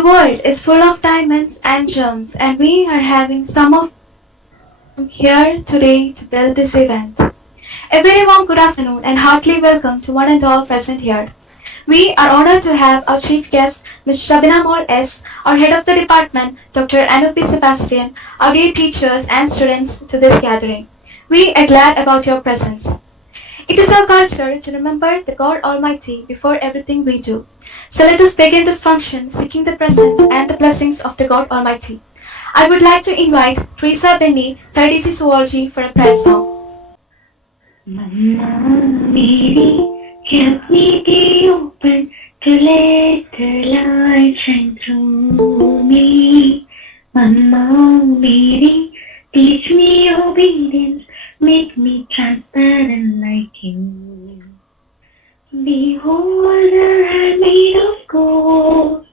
The world is full of diamonds and gems, and we are having some of them here today to build this event. A very warm good afternoon and heartily welcome to one and all present here. We are honored to have our chief guest, Ms. Shabanamol S., our head of the department, Dr. Anupi Sebastian, our dear teachers and students to this gathering. We are glad about your presence. It is our culture to remember the God Almighty before everything we do. So let us begin this function seeking the presence and the blessings of the God Almighty. I would like to invite Teresa Benny, 30C Zoology, for a prayer song. Mama Mary, help me be open to let the light shine through me. Mama Mary, teach me obedience, make me transparent like you. Behold, a hand made of gold,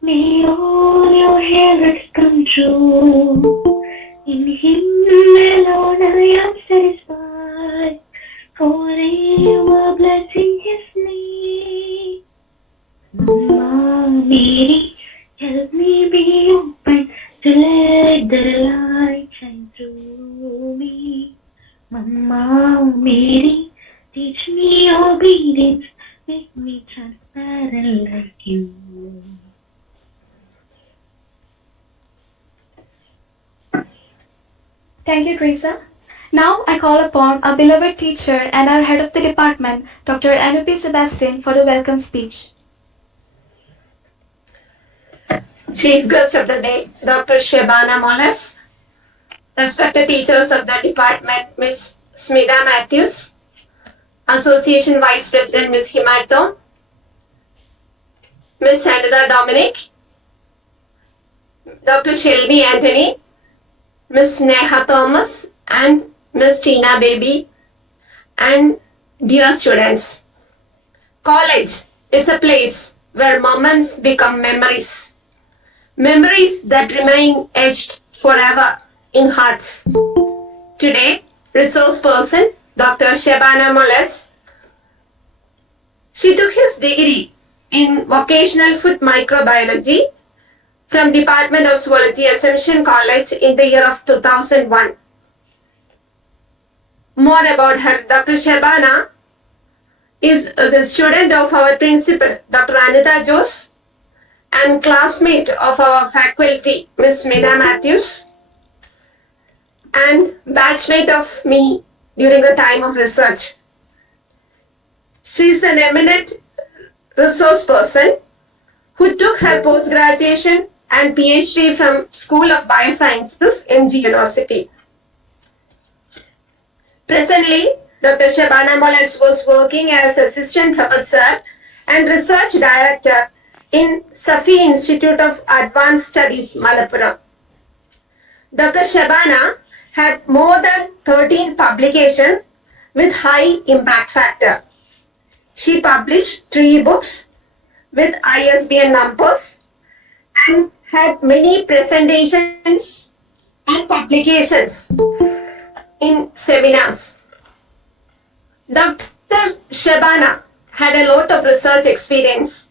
may all your habits come true. In Him alone I am satisfied, forever blessing His name. Mama Mary, help me be open to let the light shine through me. Mama Mary, teach me obedience, make me transparent like you. Thank you, Teresa. Now I call upon our beloved teacher and our head of the department, Dr. Anupi Sebastian, for the welcome speech. Chief guest of the day, Dr. Shabanamol, respected teachers of the department, Ms. Smita Matthews, Association Vice President, Ms. Himato, Ms. Sandra Dominic, Dr. Shelby Anthony, Ms. Neha Thomas, and Ms. Tina Baby, and dear students. College is a place where moments become memories. Memories that remain etched forever in hearts. Today, resource person Dr. Shabanamol, she took his degree in vocational food microbiology from Department of Zoology, Assumption College in the year of 2001. More about her, Dr. Shabana is the student of our principal, Dr. Anita Jose, and classmate of our faculty, Ms. Smita Matthews, and batchmate of me during the time of research. She is an eminent resource person who took her post-graduation and PhD from School of Biosciences, MG University. Presently, Dr. Shabanamol was working as Assistant Professor and Research Director in Safi Institute of Advanced Studies, Malappuram. Dr. Shabana had more than 13 publications with high impact factor. She published 3 books with ISBN numbers and had many presentations and publications in seminars. Dr. Shabana had a lot of research experience,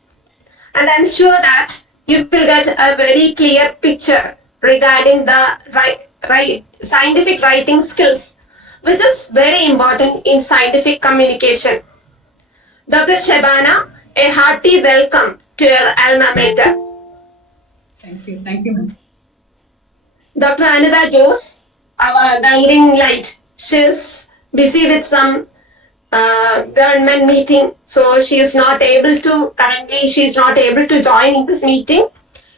and I'm sure that you will get a very clear picture regarding the scientific writing skills, which is very important in scientific communication. Dr. Shabana, a hearty welcome to your alma mater. Thank you, ma'am. Dr. Anita Jose, our guiding light, she's busy with some government meeting, so she is not able to, currently she is not able to join in this meeting.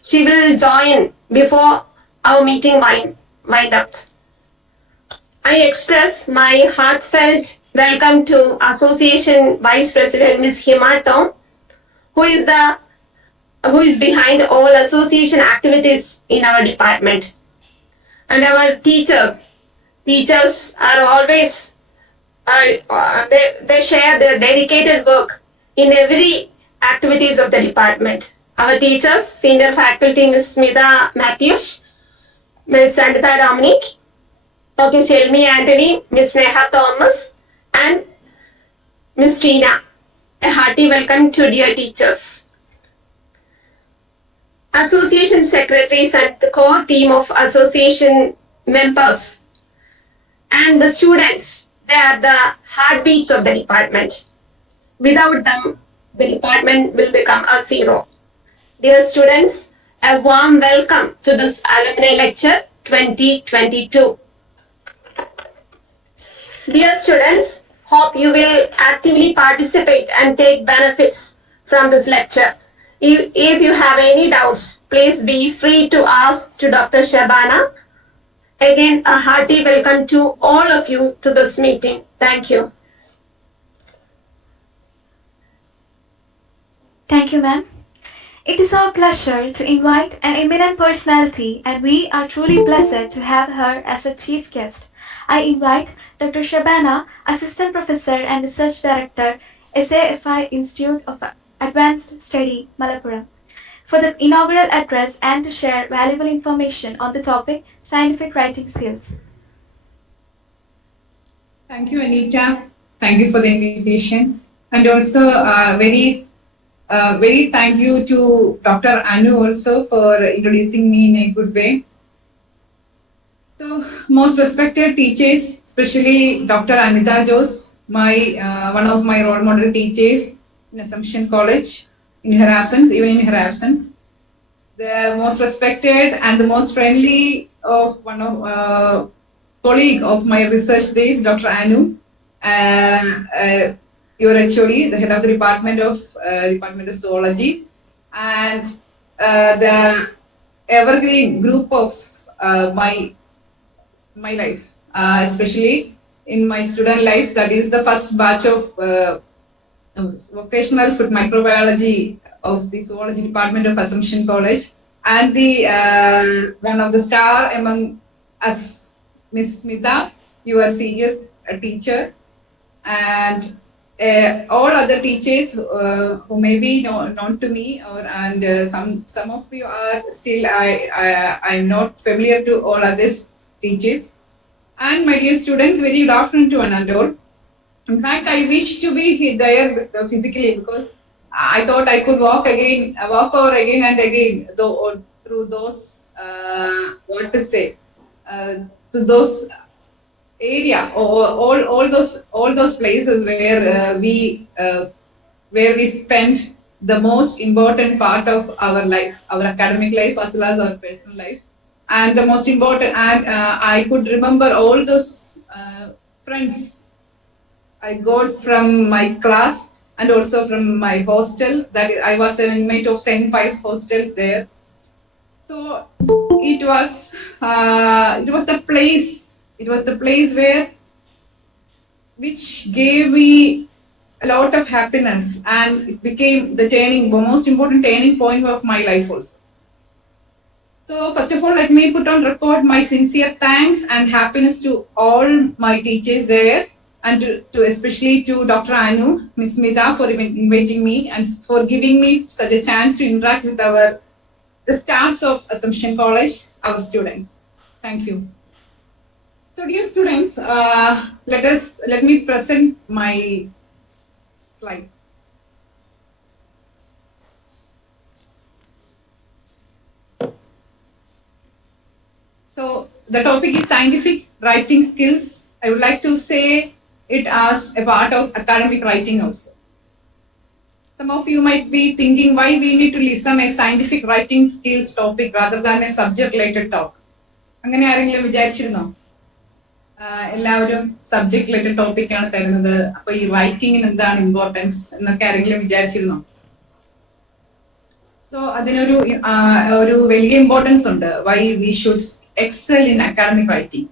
She will join before our meeting wind up. I express my heartfelt welcome to Association Vice President Ms. Himato, who is behind all association activities in our department. And our teachers are always, they share their dedicated work in every activities of the department. Our teachers, senior faculty Ms. Smita Matthews, Ms. Sandra Dominic, Dr. Shelby Anthony, Ms. Neha Thomas, and Ms. Tina. A hearty welcome to dear teachers. association secretaries and the core team of association members, and the students. They are the heartbeats of the department. Without them, the department will become a zero. Dear students, a warm welcome to this Alumni Lecture 2022. Dear students, hope you will actively participate and take benefits from this lecture. If you have any doubts, please be free to ask to Dr. Shabana. Again, a hearty welcome to all of you to this meeting. Thank you. Thank you, ma'am. It is our pleasure to invite an eminent personality, and we are truly blessed to have her as a chief guest. I invite Dr. Shabana, Assistant Professor and Research Director, SAFI Institute of Advanced Study, Malappuram, for the inaugural address and to share valuable information on the topic scientific writing skills. Thank you, Anita. Thank you for the invitation. And also, very thank you to Dr. Anu also for introducing me in a good way. So, most respected teachers, especially Dr. Anita Jose, one of my role model teachers in Assumption College, in her absence, even in her absence. The most respected and the most friendly of one of colleague of my research days, Dr. Anu, your HOD, the head of the Department of Zoology, and the evergreen group of my life, especially in my student life. That is the first batch of vocational food microbiology of the zoology department of Assumption College, and the one of the star among us, Miss Smita, your senior teacher, and all other teachers who may be known to me, and some of you are still I'm not familiar to all other teachers. And my dear students, very good afternoon to one and all. In fact, I wish to be there physically, because I thought I could walk over again and again, through those what to say, to those area, or all those places where we spend the most important part of our life, our academic life as well as our personal life, and the most important. And I could remember all those friends I got from my class and also from my hostel. That is, I was an inmate of St. Pius hostel there. So it was the place. It was the place which gave me a lot of happiness, and it became the most important turning point of my life also. So first of all, let me put on record my sincere thanks and happiness to all my teachers there, and to especially to Dr. Anu, Ms. Smita, for inviting me and for giving me such a chance to interact with the stars of Assumption College, our students. Thank you. So dear students, let me present my slide. So the topic is scientific writing skills. I would like to say it as a part of academic writing also. Some of you might be thinking why we need to listen a scientific writing skills topic rather than a subject related talk. അങ്ങനെ ആരെങ്കിലും വിചാരിച്ചിരുന്നോ? എല്ലാവരും subject related topic ആണ് തരുന്നത്, അപ്പൊ ഈ റൈറ്റിംഗിന് എന്താണ് ഇമ്പോർട്ടൻസ് എന്നൊക്കെ ആരെങ്കിലും വിചാരിച്ചിരുന്നോ? സോ അതിനൊരു ഒരു വലിയ ഇമ്പോർട്ടൻസ് ഉണ്ട്. Why we should excel in academic writing.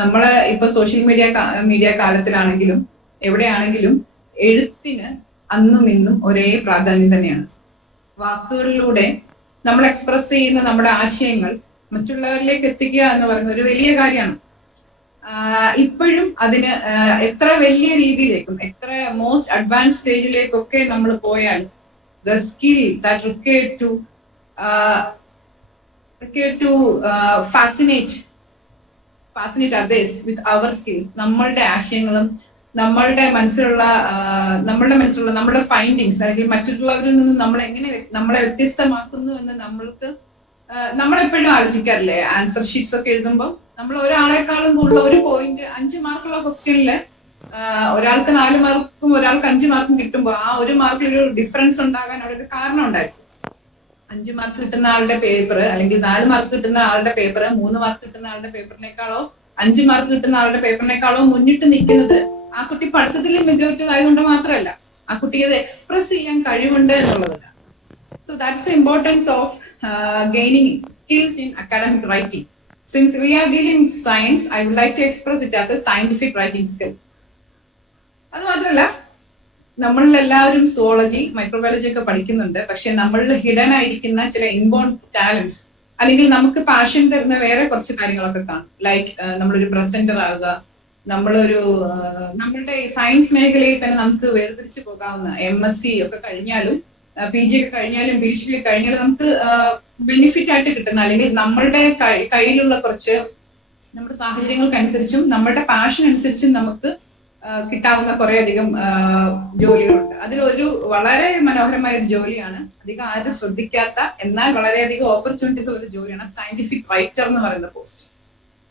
നമ്മള് ഇപ്പൊ സോഷ്യൽ മീഡിയ കാലത്തിലാണെങ്കിലും എവിടെയാണെങ്കിലും എഴുത്തിന് അന്നും ഇന്നും ഒരേ പ്രാധാന്യം തന്നെയാണ്. വാക്കുകളിലൂടെ നമ്മൾ എക്സ്പ്രസ് ചെയ്യുന്ന നമ്മുടെ ആശയങ്ങൾ മറ്റുള്ളവരിലേക്ക് എത്തിക്കുക എന്ന് പറയുന്ന ഒരു വലിയ കാര്യമാണ്. ഇപ്പോഴും അതിന് എത്ര വലിയ രീതിയിലേക്കും എത്ര മോസ്റ്റ് അഡ്വാൻസ് സ്റ്റേജിലേക്കൊക്കെ നമ്മൾ പോയാൽ the skill that required to fascinate others with our skills, നമ്മളുടെ ആശയങ്ങളും നമ്മളുടെ മനസ്സിലുള്ള നമ്മുടെ ഫൈൻഡിങ്സ് അല്ലെങ്കിൽ മറ്റുള്ളവരിൽ നിന്ന് നമ്മളെ വ്യത്യസ്തമാക്കുന്നു എന്ന് നമ്മളെപ്പോഴും ആലോചിക്കാറില്ലേ? ആൻസർ ഷീറ്റ്സ് ഒക്കെ എഴുതുമ്പോൾ നമ്മൾ ഒരാളെക്കാളും കൂടുതൽ ഒരു പോയിന്റ് 5 മാർക്കുള്ള ക്വസ്റ്റ്യനില് ഒരാൾക്ക് 4 മാർക്കും ഒരാൾക്ക് 5 മാർക്കും കിട്ടുമ്പോൾ ആ ഒരു മാർക്കിൽ ഒരു ഡിഫറൻസ് ഉണ്ടാകാൻ അവിടെ ഒരു കാരണം ഉണ്ടായിരിക്കും. 5 മാർക്ക് കിട്ടുന്ന ആളുടെ പേപ്പർ അല്ലെങ്കിൽ 4 മാർക്ക് കിട്ടുന്ന ആളുടെ പേപ്പർ 3 മാർക്ക് കിട്ടുന്ന ആളുടെ പേപ്പറിനേക്കാളോ 5 മാർക്ക് കിട്ടുന്ന ആളുടെ പേപ്പറിനേക്കാളോ മുന്നിട്ട് നിൽക്കുന്നത് ആ കുട്ടി പഠിത്തത്തിൽ മികവുറ്റതായതുകൊണ്ട് മാത്രമല്ല, ആ കുട്ടിക്ക് അത് എക്സ്പ്രസ് ചെയ്യാൻ കഴിവുണ്ട് എന്നുള്ളതാണ്. So that's the importance of gaining skills in academic writing. Since we are dealing with science, I would like to express it as a scientific writing skill. അത് മാത്രമല്ല, നമ്മളിൽ എല്ലാവരും സുവോളജി, മൈക്രോബയോളജി ഒക്കെ പഠിക്കുന്നുണ്ട്. പക്ഷെ നമ്മളിൽ ഹിഡൻ ആയിരിക്കുന്ന ചില ഇൻബോൺ ടാലൻസ് അല്ലെങ്കിൽ നമുക്ക് പാഷൻ തരുന്ന വേറെ കുറച്ച് കാര്യങ്ങളൊക്കെ കാണും. ലൈക്ക് നമ്മളൊരു പ്രസന്റർ ആവുക, നമ്മളുടെ സയൻസ് മേഖലയിൽ തന്നെ നമുക്ക് വേർതിരിച്ചു പോകാവുന്ന MSc ഒക്കെ കഴിഞ്ഞാലും PG ഒക്കെ കഴിഞ്ഞാലും PhD കഴിഞ്ഞാലും നമുക്ക് ബെനിഫിറ്റ് ആയിട്ട് കിട്ടുന്ന അല്ലെങ്കിൽ നമ്മളുടെ കയ്യിലുള്ള കുറച്ച് നമ്മുടെ സാഹചര്യങ്ങൾക്കനുസരിച്ചും നമ്മുടെ പാഷൻ അനുസരിച്ചും നമുക്ക് കിട്ടാവുന്ന കുറെ അധികം ജോലികളുണ്ട്. അതിലൊരു വളരെ മനോഹരമായ ഒരു ജോലിയാണ്, അധികം ആരും ശ്രദ്ധിക്കാത്ത എന്നാൽ വളരെയധികം ഓപ്പർച്യൂണിറ്റീസ് ഉള്ള ജോലിയാണ് സയന്റിഫിക് റൈറ്റർ എന്ന് പറയുന്ന പോസ്റ്റ്.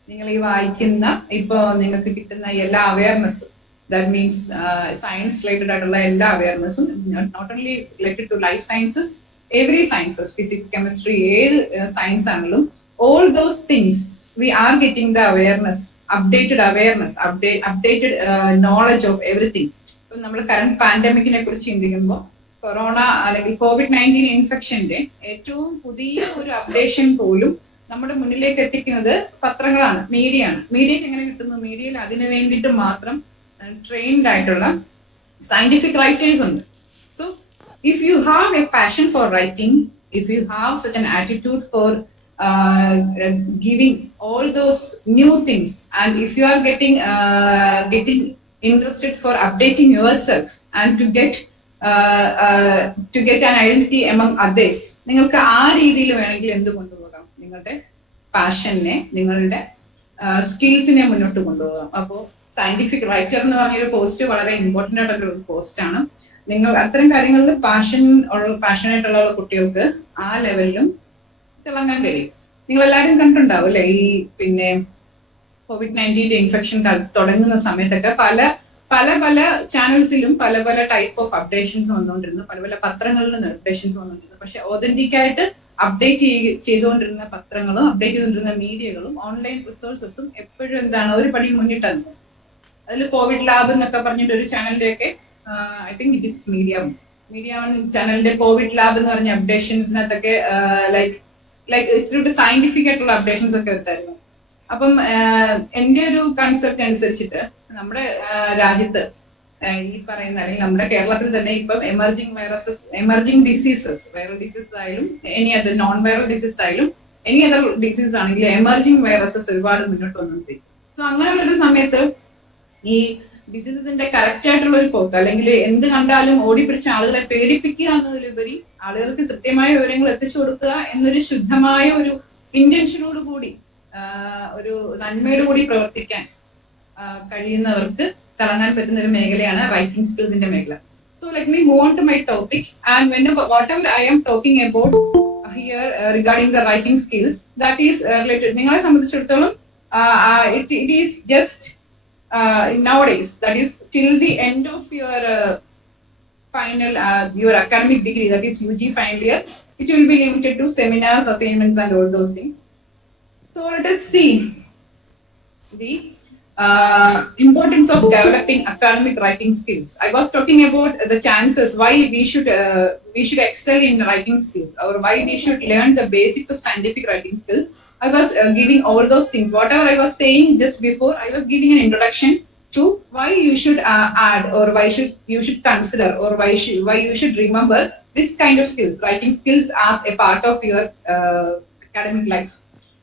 നിങ്ങൾ ഈ വായിക്കുന്ന ഇപ്പൊ നിങ്ങൾക്ക് കിട്ടുന്ന എല്ലാ അവയർനെസ്സും, ദാറ്റ് മീൻസ് സയൻസ് റിലേറ്റഡ് ആയിട്ടുള്ള എല്ലാ അവയർനെസ്സും, not only related to life sciences, every sciences, physics, chemistry, ഏത് സയൻസ് ആണെങ്കിലും all those things we are getting the updated knowledge of everything. ഇപ്പൊ നമ്മൾ കറണ്ട് പാൻഡമിക്കിനെ കുറിച്ച് ചിന്തിക്കുമ്പോൾ കൊറോണ അല്ലെങ്കിൽ COVID-19 ഇൻഫെക്ഷന്റെ ഏറ്റവും പുതിയ ഒരു അപ്ഡേഷൻ പോലും നമ്മുടെ മുന്നിലേക്ക് എത്തിക്കുന്നത് പത്രങ്ങളാണ്, മീഡിയയാണ്. മീഡിയക്ക് എങ്ങനെ കിട്ടുന്നു? മീഡിയയിൽ അതിനു വേണ്ടിയിട്ട് മാത്രം ട്രെയിൻഡ് ആയിട്ടുള്ള സയന്റിഫിക് റൈറ്റേഴ്സ് ഉണ്ട്. So if you have a passion for writing, if you have such an attitude for giving all those new things, and if you are getting interested for updating yourself and to get an identity among others, നിങ്ങൾക്ക് ആ രീതിയിൽ വേണമെങ്കിൽ എന്ത് കൊണ്ടുപോകാം? നിങ്ങളുടെ പാഷനെ, നിങ്ങളുടെ സ്കിൽസിനെ മുന്നോട്ട് കൊണ്ടുപോകാം. അപ്പോൾ സയന്റിഫിക് റൈറ്റർ എന്ന് പറഞ്ഞൊരു പോസ്റ്റ് വളരെ ഇമ്പോർട്ടന്റ് ആയിട്ടുള്ള ഒരു പോസ്റ്റ് ആണ്. നിങ്ങൾ അത്തരം കാര്യങ്ങളിൽ പാഷനായിട്ടുള്ള കുട്ടികൾക്ക് ആ ലെവലിലും തിളങ്ങാൻ കഴിയും. നിങ്ങൾ എല്ലാവരും കണ്ടിട്ടുണ്ടാവും അല്ലെ, ഈ പിന്നെ COVID-19 ഇൻഫെക്ഷൻ തുടങ്ങുന്ന സമയത്തൊക്കെ പല ചാനൽസിലും പല ടൈപ്പ് ഓഫ് അപ്ഡേഷൻസ് വന്നുകൊണ്ടിരുന്നു, പല പത്രങ്ങളിലും അപ്ഡേഷൻസ് വന്നുകൊണ്ടിരുന്നു. പക്ഷെ ഒതന്റിക് ആയിട്ട് അപ്ഡേറ്റ് ചെയ്തുകൊണ്ടിരുന്ന പത്രങ്ങളും അപ്ഡേറ്റ് ചെയ്തുകൊണ്ടിരുന്ന മീഡിയകളും ഓൺലൈൻ റിസോഴ്സസും എപ്പോഴും എന്താണ് ഒരു പടി മുന്നിട്ടാണ്. അതിൽ കോവിഡ് ലാബ് എന്നൊക്കെ പറഞ്ഞിട്ട് ഒരു ചാനലിന്റെ ഒക്കെ I think it is media one ചാനലിന്റെ കോവിഡ് ലാബ് എന്ന് പറഞ്ഞ അപ്ഡേഷൻസിനകത്തൊക്കെ ലൈക്ക് ഇച്ചിരി സയന്റിഫിക് ആയിട്ടുള്ള അപ്ഡേഷൻസ് ഒക്കെ എടുത്തായിരുന്നു. അപ്പം എന്റെ ഒരു കൺസെപ്റ്റ് അനുസരിച്ചിട്ട് നമ്മുടെ രാജ്യത്ത് ഈ പറയുന്ന അല്ലെങ്കിൽ നമ്മുടെ കേരളത്തിൽ തന്നെ ഇപ്പം എമർജിംഗ് ഡിസീസസ്, വൈറൽ ഡിസീസ് ആയാലും ഇനി അത് നോൺ വൈറൽ ഡിസീസ് ആയാലും ഇനി അതർ ഡിസീസ് ആണെങ്കിലും എമർജിംഗ് വൈറസസ് ഒരുപാട് മുന്നോട്ട് വന്നുകൊണ്ടിരിക്കും. സോ അങ്ങനെയുള്ളൊരു സമയത്ത് ഈ ഡിസീസസിന്റെ കറക്റ്റ് ആയിട്ടുള്ള ഒരു പോക്ക്, അല്ലെങ്കിൽ എന്ത് കണ്ടാലും ഓടിപ്പിടിച്ച ആളുകളെ പേടിപ്പിക്കുക എന്നതിലുപരി ആളുകൾക്ക് കൃത്യമായ വിവരങ്ങൾ എത്തിച്ചു കൊടുക്കുക എന്നൊരു ശുദ്ധമായ ഒരു ഇന്റൻഷനോട് കൂടി ഒരു നന്മയോട് കൂടി പ്രവർത്തിക്കാൻ കഴിയുന്നവർക്ക് തിളങ്ങാൻ പറ്റുന്ന ഒരു മേഖലയാണ് റൈറ്റിംഗ് സ്കിൽസിന്റെ മേഖല. So let me move on to my topic and whatever I am talking about here regarding the writing skills, that is related, നിങ്ങളെ സംബന്ധിച്ചിടത്തോളം it is just nowadays, that is till the end of your final your academic degree, that is UG final year, it will be limited to seminars, assignments and all those things. So let us see the importance of developing academic writing skills. I was talking about the chances why we should excel in writing skills, or why we should learn the basics of scientific writing skills. I was giving all those things. Whatever I was saying just before, I was giving an introduction to why you should add, or why you should consider, or why you should remember this kind of skills, writing skills, as a part of your academic life.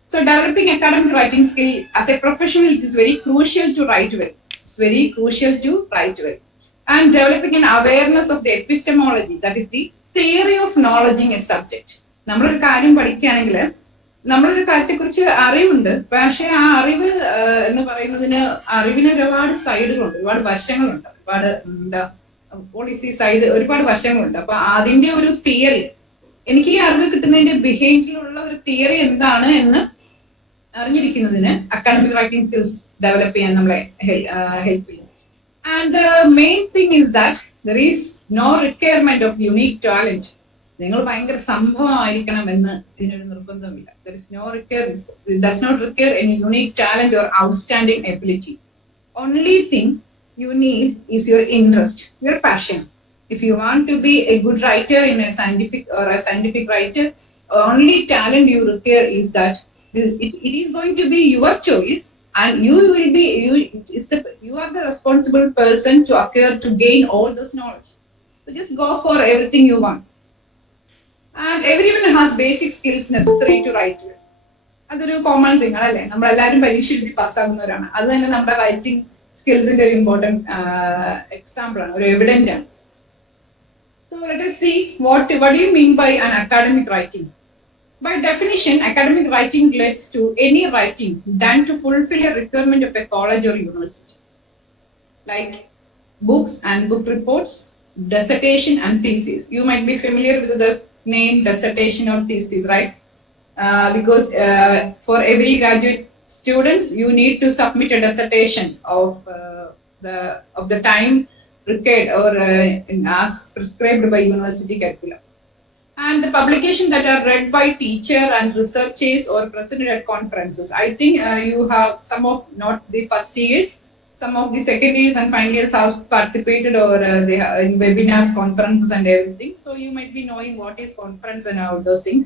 So developing academic writing skill as a professional, it is very crucial to write well. It's very crucial to write well. And developing an awareness of the epistemology, that is the theory of knowledge in a subject. നമ്മളൊരു കാര്യം പഠിക്കുകയാണെങ്കിൽ നമ്മളൊരു കാര്യത്തെക്കുറിച്ച് അറിവുണ്ട്, പക്ഷെ ആ അറിവ് എന്ന് പറയുന്നതിന് അറിവിന് ഒരുപാട് സൈഡുകളുണ്ട്, ഒരുപാട് വശങ്ങളുണ്ട്, ഒരുപാട് എന്താ പോളിസി സൈഡ്, ഒരുപാട് വശങ്ങളുണ്ട്. അപ്പൊ അതിന്റെ ഒരു തിയറി, എനിക്ക് ഈ അറിവ് കിട്ടുന്നതിന്റെ ബിഹേവിയറിലുള്ള ഒരു തിയറി എന്താണ് എന്ന് അറിഞ്ഞിരിക്കുന്നതിന് അക്കാഡമിക് റൈറ്റിംഗ് സ്കിൽസ് ഡെവലപ്പ് ചെയ്യാൻ നമ്മളെ ഹെൽപ്പ് ചെയ്യും. And the main thing is that there is no requirement of unique talent. നിങ്ങൾ ഭയങ്കര സംഭവമായിരിക്കണം എന്ന് ഇതിനൊരു നിർബന്ധമില്ല. There is no does not require any unique talent or outstanding ability. Only thing you need is your interest, your passion. If you want to be a good writer in a scientific writer, only talent you require is that it is going to be your choice, and you will be you are the responsible person to acquire, to gain all those knowledge. So just go for everything you want, and everyone has basic skills necessary to write. അതൊരു common thing ആണല്ലേ, നമ്മളെല്ലാവരും പരീക്ഷ എഴുതി പാസ്സാകുന്നവരാണ്. അത് തന്നെ നമ്മുടെ റൈറ്റിംഗ് സ്കിൽസിന്റെ ഒരു ഇമ്പോർട്ടന്റ് എക്സാമ്പിൾ ആണ്, ഒരു എവിഡന്റ് ആണ്. So let us see what do you mean by an academic writing. By definition, academic writing relates to any writing done to fulfill a requirement of a college or university, like books and book reports, dissertation and thesis. You might be familiar with the name dissertation or thesis, right? Because for every graduate students, you need to submit a dissertation of the time required or as prescribed by university curriculum. And the publication that are read by teacher and researchers or presented at conferences. I think you have some of, not the first years, some of the second years and final years have participated or they are in webinars, conferences and everything. So you might be knowing what is conference and all those things.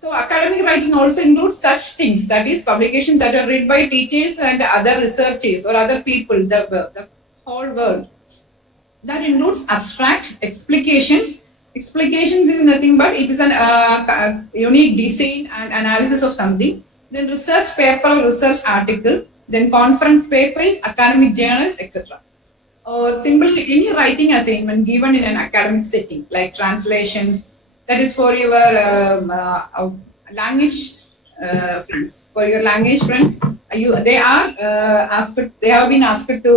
So academic writing also includes such things, that is publications that are read by teachers and other researchers or other people, the whole world. That includes abstract explications. Explications is nothing but it is an unique design and analysis of something. Then research paper, research article, then conference papers, academic journals, etc. Or simply any writing assignment given in an academic setting, like translations, that is for your language friends. For your language friends, they have been asked to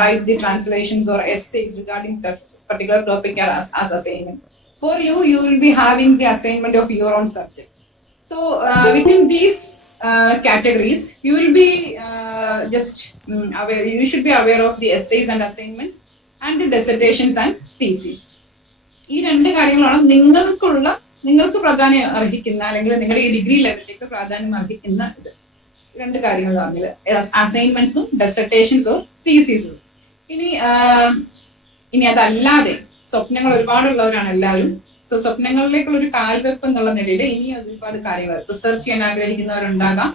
write the translations or essays regarding that particular topic as assignment. For you, you will be having the assignment of your own subject. So within these categories, you will be just aware. You should be aware of the essays and assignments and the dissertations and theses. ഈ രണ്ട് കാര്യങ്ങളാണ് നിങ്ങൾക്ക് പ്രാധാന്യം അർഹിക്കുന്ന, അല്ലെങ്കിൽ നിങ്ങളുടെ ഈ ഡിഗ്രി ലെവലിലേക്ക് പ്രാധാന്യം അർഹിക്കുന്ന ഇത് രണ്ട് കാര്യങ്ങളാണ്, അസൈൻമെന്റ്സും ഡിസർട്ടേഷൻസും തീസിസും. ഇനി അതല്ലാതെ സ്വപ്നങ്ങൾ ഒരുപാടുള്ളവരാണ് എല്ലാവരും. സോ സ്വപ്നങ്ങളിലേക്കുള്ള ഒരു കാൽവെപ്പ് എന്നുള്ള നിലയിൽ ഇനി ഒരുപാട് കാര്യങ്ങൾ റിസർച്ച് ചെയ്യാൻ ആഗ്രഹിക്കുന്നവരുണ്ടാകാം,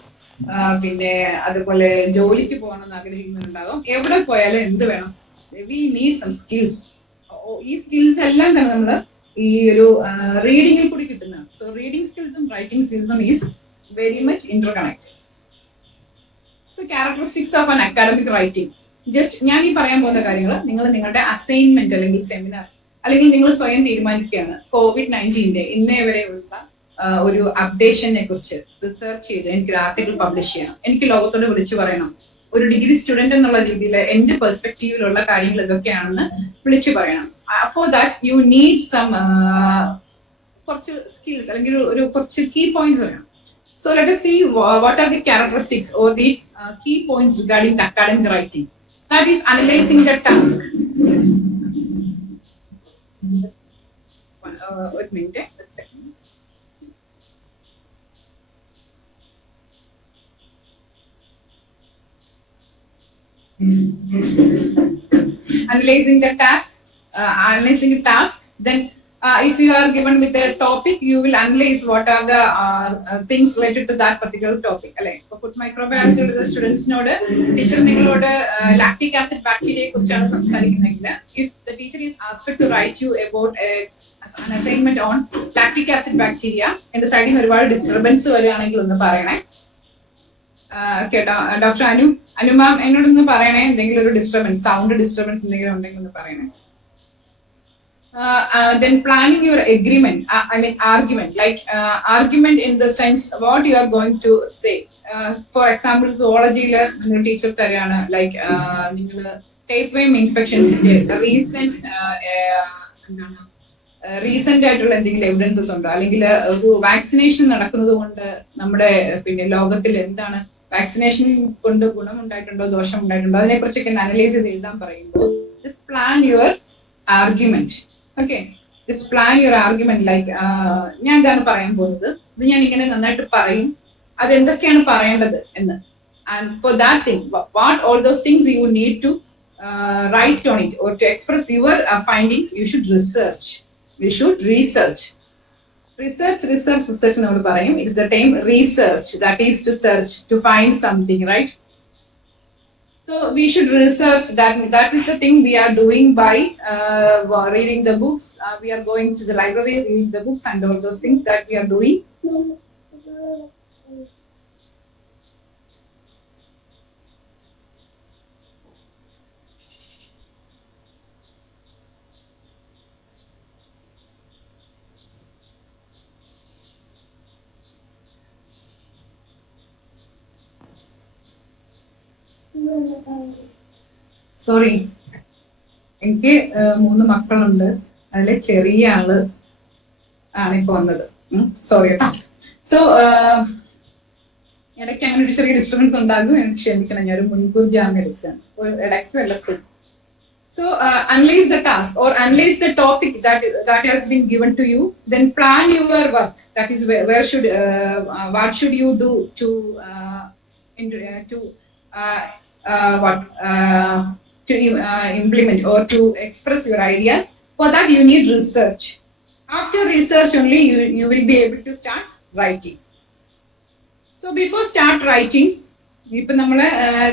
പിന്നെ അതുപോലെ ജോലിക്ക് പോകണമെന്ന് ആഗ്രഹിക്കുന്നവരുണ്ടാകാം. എവിടെ പോയാലും എന്ത് വേണം, വി നീഡ് സം സ്കിൽസ്. ഈ സ്കിൽസ് എല്ലാം തന്നെ നമ്മൾ ഈ ഒരു റീഡിങ്ങിൽ കൂടി കിട്ടുന്നതാണ്. സോ റീഡിംഗ് സ്കിൽസും റൈറ്റിംഗ് സ്കിൽസും is very much interconnected. So characteristics of an academic writing. Just ഞാൻ ഈ പറയാൻ പോകുന്ന കാര്യങ്ങൾ നിങ്ങൾ നിങ്ങളുടെ അസൈൻമെന്റ് അല്ലെങ്കിൽ സെമിനാർ അല്ലെങ്കിൽ നിങ്ങൾ സ്വയം തീരുമാനിക്കുകയാണ് COVID-19 ഇന്നേ വരെയുള്ള ഒരു അപ്ഡേഷനെ കുറിച്ച് റിസർച്ച് ചെയ്ത് എനിക്കൊരു ആർട്ടിക്കിൾ പബ്ലിഷ് ചെയ്യണം, എനിക്ക് ലോകത്തോട് വിളിച്ചു പറയണം, ഒരു ഡിഗ്രി സ്റ്റുഡന്റ് എന്നുള്ള രീതിയിൽ എന്റെ പെർസ്പെക്റ്റീവിലുള്ള കാര്യങ്ങൾ ഇതൊക്കെയാണെന്ന് വിളിച്ചു പറയണം. For that you need some കുറച്ച് സ്കിൽസ് അല്ലെങ്കിൽ ഒരു കുറച്ച് കീ പോയിന്റ്സ് വേണം. So let us see what are the characteristics or the key points regarding academic writing. That is analyzing the task. One minute, a second. Analyzing the task. Then if you are given with a topic, you will analyze what are the things related to that particular topic. Alle food microbiology ulla students nodu teacher ningalodu lactic acid bacteria kurichana samsarikkunnengil, if the teacher is asked to write you about an assignment on lactic acid bacteria, ende side il oru disturbance variyanengil onnu parayane. കേട്ടോ ഡോക്ടർ അനു മാം എന്നോടൊന്ന് പറയണേ, എന്തെങ്കിലും ഒരു disturbance, sound disturbance എന്തെങ്കിലും ഉണ്ടെങ്കിൽ ഒന്ന് പറയണേ. then planning your agreement, argument, like argument in the sense what you are going to say. For example, zoology-യില് നിങ്ങൾ ടീച്ചർ തരാണ് ലൈക്ക് നിങ്ങൾ ടേപ്പ് വെയിം ഇൻഫെക്ഷൻസിന്റെ റീസെന്റ് എന്താണ് റീസെന്റ് ആയിട്ടുള്ള എന്തെങ്കിലും എവിഡൻസസ് ഉണ്ടോ, അല്ലെങ്കിൽ ഒരു വാക്സിനേഷൻ നടക്കുന്നത് കൊണ്ട് നമ്മുടെ പിന്നെ ലോകത്തിൽ എന്താണ് വാക്സിനേഷൻ കൊണ്ട് ഗുണമുണ്ടായിട്ടുണ്ടോ ദോഷം ഉണ്ടായിട്ടുണ്ടോ അതിനെ കുറിച്ചൊക്കെ അനലൈസ് ചെയ്ത് എഴുതാൻ പറയുമ്പോൾ just plan your argument. Okay, just plan your argument like ഞാൻ എന്താണ് പറയാൻ പോകുന്നത്, ഇത് ഞാൻ ഇങ്ങനെ നന്നായിട്ട് പറയും, അതെന്തൊക്കെയാണ് പറയേണ്ടത് എന്ന്. And for that thing what all those things you need to write on it or to express your findings, you should research. You should research. Research നമ്മൾ പറയും. It's the term research, that is to search, to find something, right? So we should research. That is the thing we are doing by reading the books. We are going to the library, reading the books and all those things that we are doing. Sorry, എനിക്ക് 3 മക്കളുണ്ട്, അതിലെ ചെറിയ ആള് ആണ് ഇപ്പൊ വന്നത്. സോറി കേട്ടോ. സോ ഇടയ്ക്ക് അങ്ങനെ ഒരു ചെറിയ ഡിസ്റ്റർബൻസ് ഉണ്ടാകും, എനിക്ക് ക്ഷമിക്കണം, ഞാൻ ഒരു മുൻകൂർ ജാമ്യം എടുക്കുകയാണ് ഒരു ഇടയ്ക്ക് വല്ലപ്പോഴും. So analyze the task or analyze the topic that has been given to you. Then plan your work. That is where should what should you do to implement or to express your ideas. For that you need research. After research only you will be able to start writing. So before start writing, ഇപ്പൊ നമ്മള്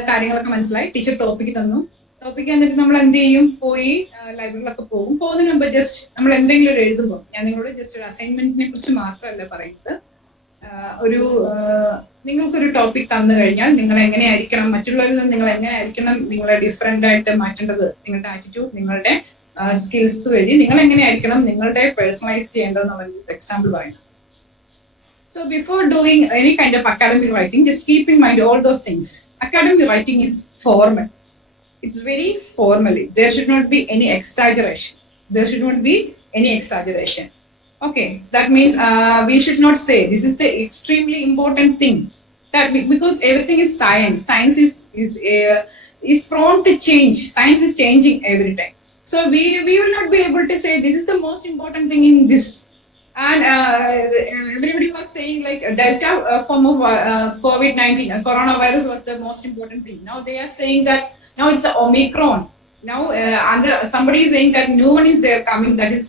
കാര്യങ്ങളൊക്കെ മനസ്സിലായി, teacher topic തന്നു. ടോപ്പിക് എന്നിട്ട് നമ്മൾ എന്ത് ചെയ്യും, പോയി ലൈബ്രറിയിലൊക്കെ പോകും. പോകുന്നതിന് മുമ്പ് ജസ്റ്റ് നമ്മൾ എന്തെങ്കിലും ഒരു എഴുതുമ്പോൾ, ഞാൻ നിങ്ങളോട് ജസ്റ്റ് ഒരു അസൈൻമെന്റിനെ കുറിച്ച് മാത്രമല്ല പറയുന്നത്, ഒരു നിങ്ങൾക്കൊരു ടോപ്പിക് തന്നു കഴിഞ്ഞാൽ നിങ്ങൾ എങ്ങനെയായിരിക്കണം, മറ്റുള്ളവരിൽ നിന്ന് നിങ്ങൾ എങ്ങനെയായിരിക്കണം നിങ്ങളെ ഡിഫറെന്റ് ആയിട്ട് മാറ്റേണ്ടത്, നിങ്ങളുടെ ആറ്റിറ്റ്യൂഡ്, നിങ്ങളുടെ സ്കിൽസ് വഴി നിങ്ങൾ എങ്ങനെയായിരിക്കണം നിങ്ങളുടെ പേഴ്സണലൈസ് ചെയ്യേണ്ടത് എന്നുള്ള എക്സാമ്പിൾ പറയുന്നത്. So before doing any kind of academic writing, just keep in mind all those things. Academic writing is formal. It's very formal. There should not be any exaggeration. Okay, that means we should not say this is the extremely important thing. Because everything is science. Science is prone to change. Science is changing every time. So we will not be able to say this is the most important thing in this. And everybody was saying like a Delta form of COVID-19, coronavirus was the most important thing. Now they are saying that now it's the Omicron. Now somebody is saying that new one is there coming, that is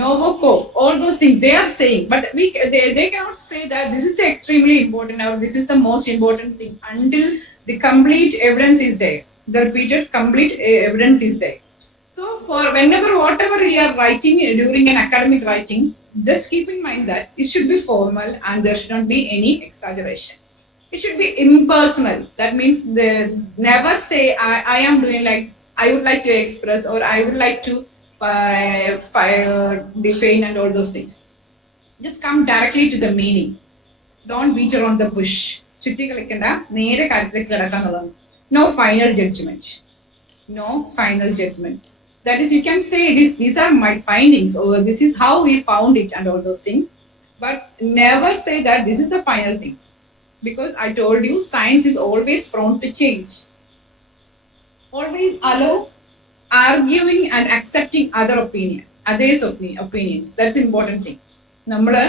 Novoco. All those things they are saying, but they cannot say that this is extremely important or this is the most important thing until the complete evidence is there. The repeated complete evidence is there. So for whatever we are writing during an academic writing, just keep in mind that it should be formal and there should not be any exaggeration. It should be impersonal. That means never say I am doing like I would like to express or I would like to define and all those things. Just come directly to the meaning. Don't beat around the bush. ചുറ്റി കളിക്കണ്ട, നേരെ കാര്യത്തിലേക്ക് കിടക്കാന്നുള്ളതാണ്. No final judgment. That is, you can say these are my findings or this is how we found it and all those things, but never say that this is the final thing, because I told you science is always prone to change. Always allow arguing and accepting others' opinions. That's important thing. നമ്മള്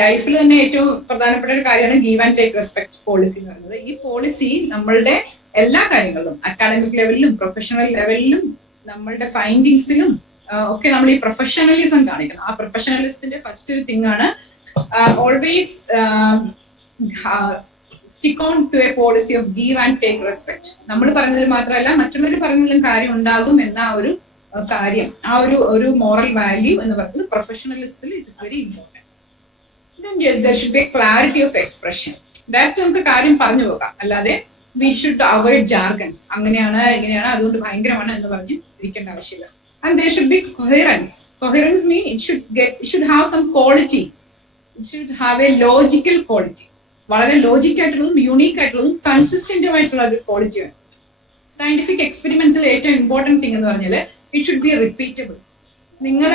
ലൈഫിൽ തന്നെ ഏറ്റവും പ്രധാനപ്പെട്ട ഒരു കാര്യമാണ് give and take respect policy എന്ന് പറയുന്നത്. ഈ പോളിസി നമ്മളുടെ എല്ലാ കാര്യങ്ങളിലും, അക്കാഡമിക് ലെവലിലും പ്രൊഫഷണൽ ലെവലിലും നമ്മളുടെ ഫൈൻഡിങ്സിലും ഒക്കെ നമ്മൾ ഈ പ്രൊഫഷണലിസം കാണിക്കണം. ആ പ്രൊഫഷണലിസത്തിന്റെ ഫസ്റ്റ് ഒരു തിങ് ആണ് always stick on to a policy of give and take respect. നമ്മൾ പറയുന്നതിൽ മാത്രമല്ല മറ്റുള്ളവർ പറയുന്നതിലും കാര്യം ഉണ്ടാകും എന്ന ഒരു കാര്യം, ആ ഒരു മോറൽ വാല്യൂ എന്ന് പറയുന്നത് പ്രൊഫഷണലിസത്തിൽ it is very important. Then there should be a clarity of expression. That നമുക്ക് കാര്യം പറഞ്ഞു പോകാം, അല്ലാതെ we should avoid jargons. അങ്ങനെയാണ് ഇങ്ങനെയാണ് അതുകൊണ്ട് ഭയങ്കരമാണ് എന്ന് പറഞ്ഞ് ഇരിക്കേണ്ട ആവശ്യമില്ല. And there should be coherence. Coherence means it should have some quality. It should have a logical quality. വളരെ ലോജിക് ആയിട്ടുള്ളതും യൂണീക്ക് ആയിട്ടുള്ളതും കൺസിസ്റ്റന്റുമായിട്ടുള്ള ഒരു ക്വാളിറ്റി ആണ്. സയന്റിഫിക് എക്സ്പെരിമെന്റ്സിൽ ഏറ്റവും ഇമ്പോർട്ടന്റ് തിങ് എന്ന് പറഞ്ഞാൽ ഇറ്റ് ഷുഡ് ബി റിപ്പീറ്റബിൾ. നിങ്ങൾ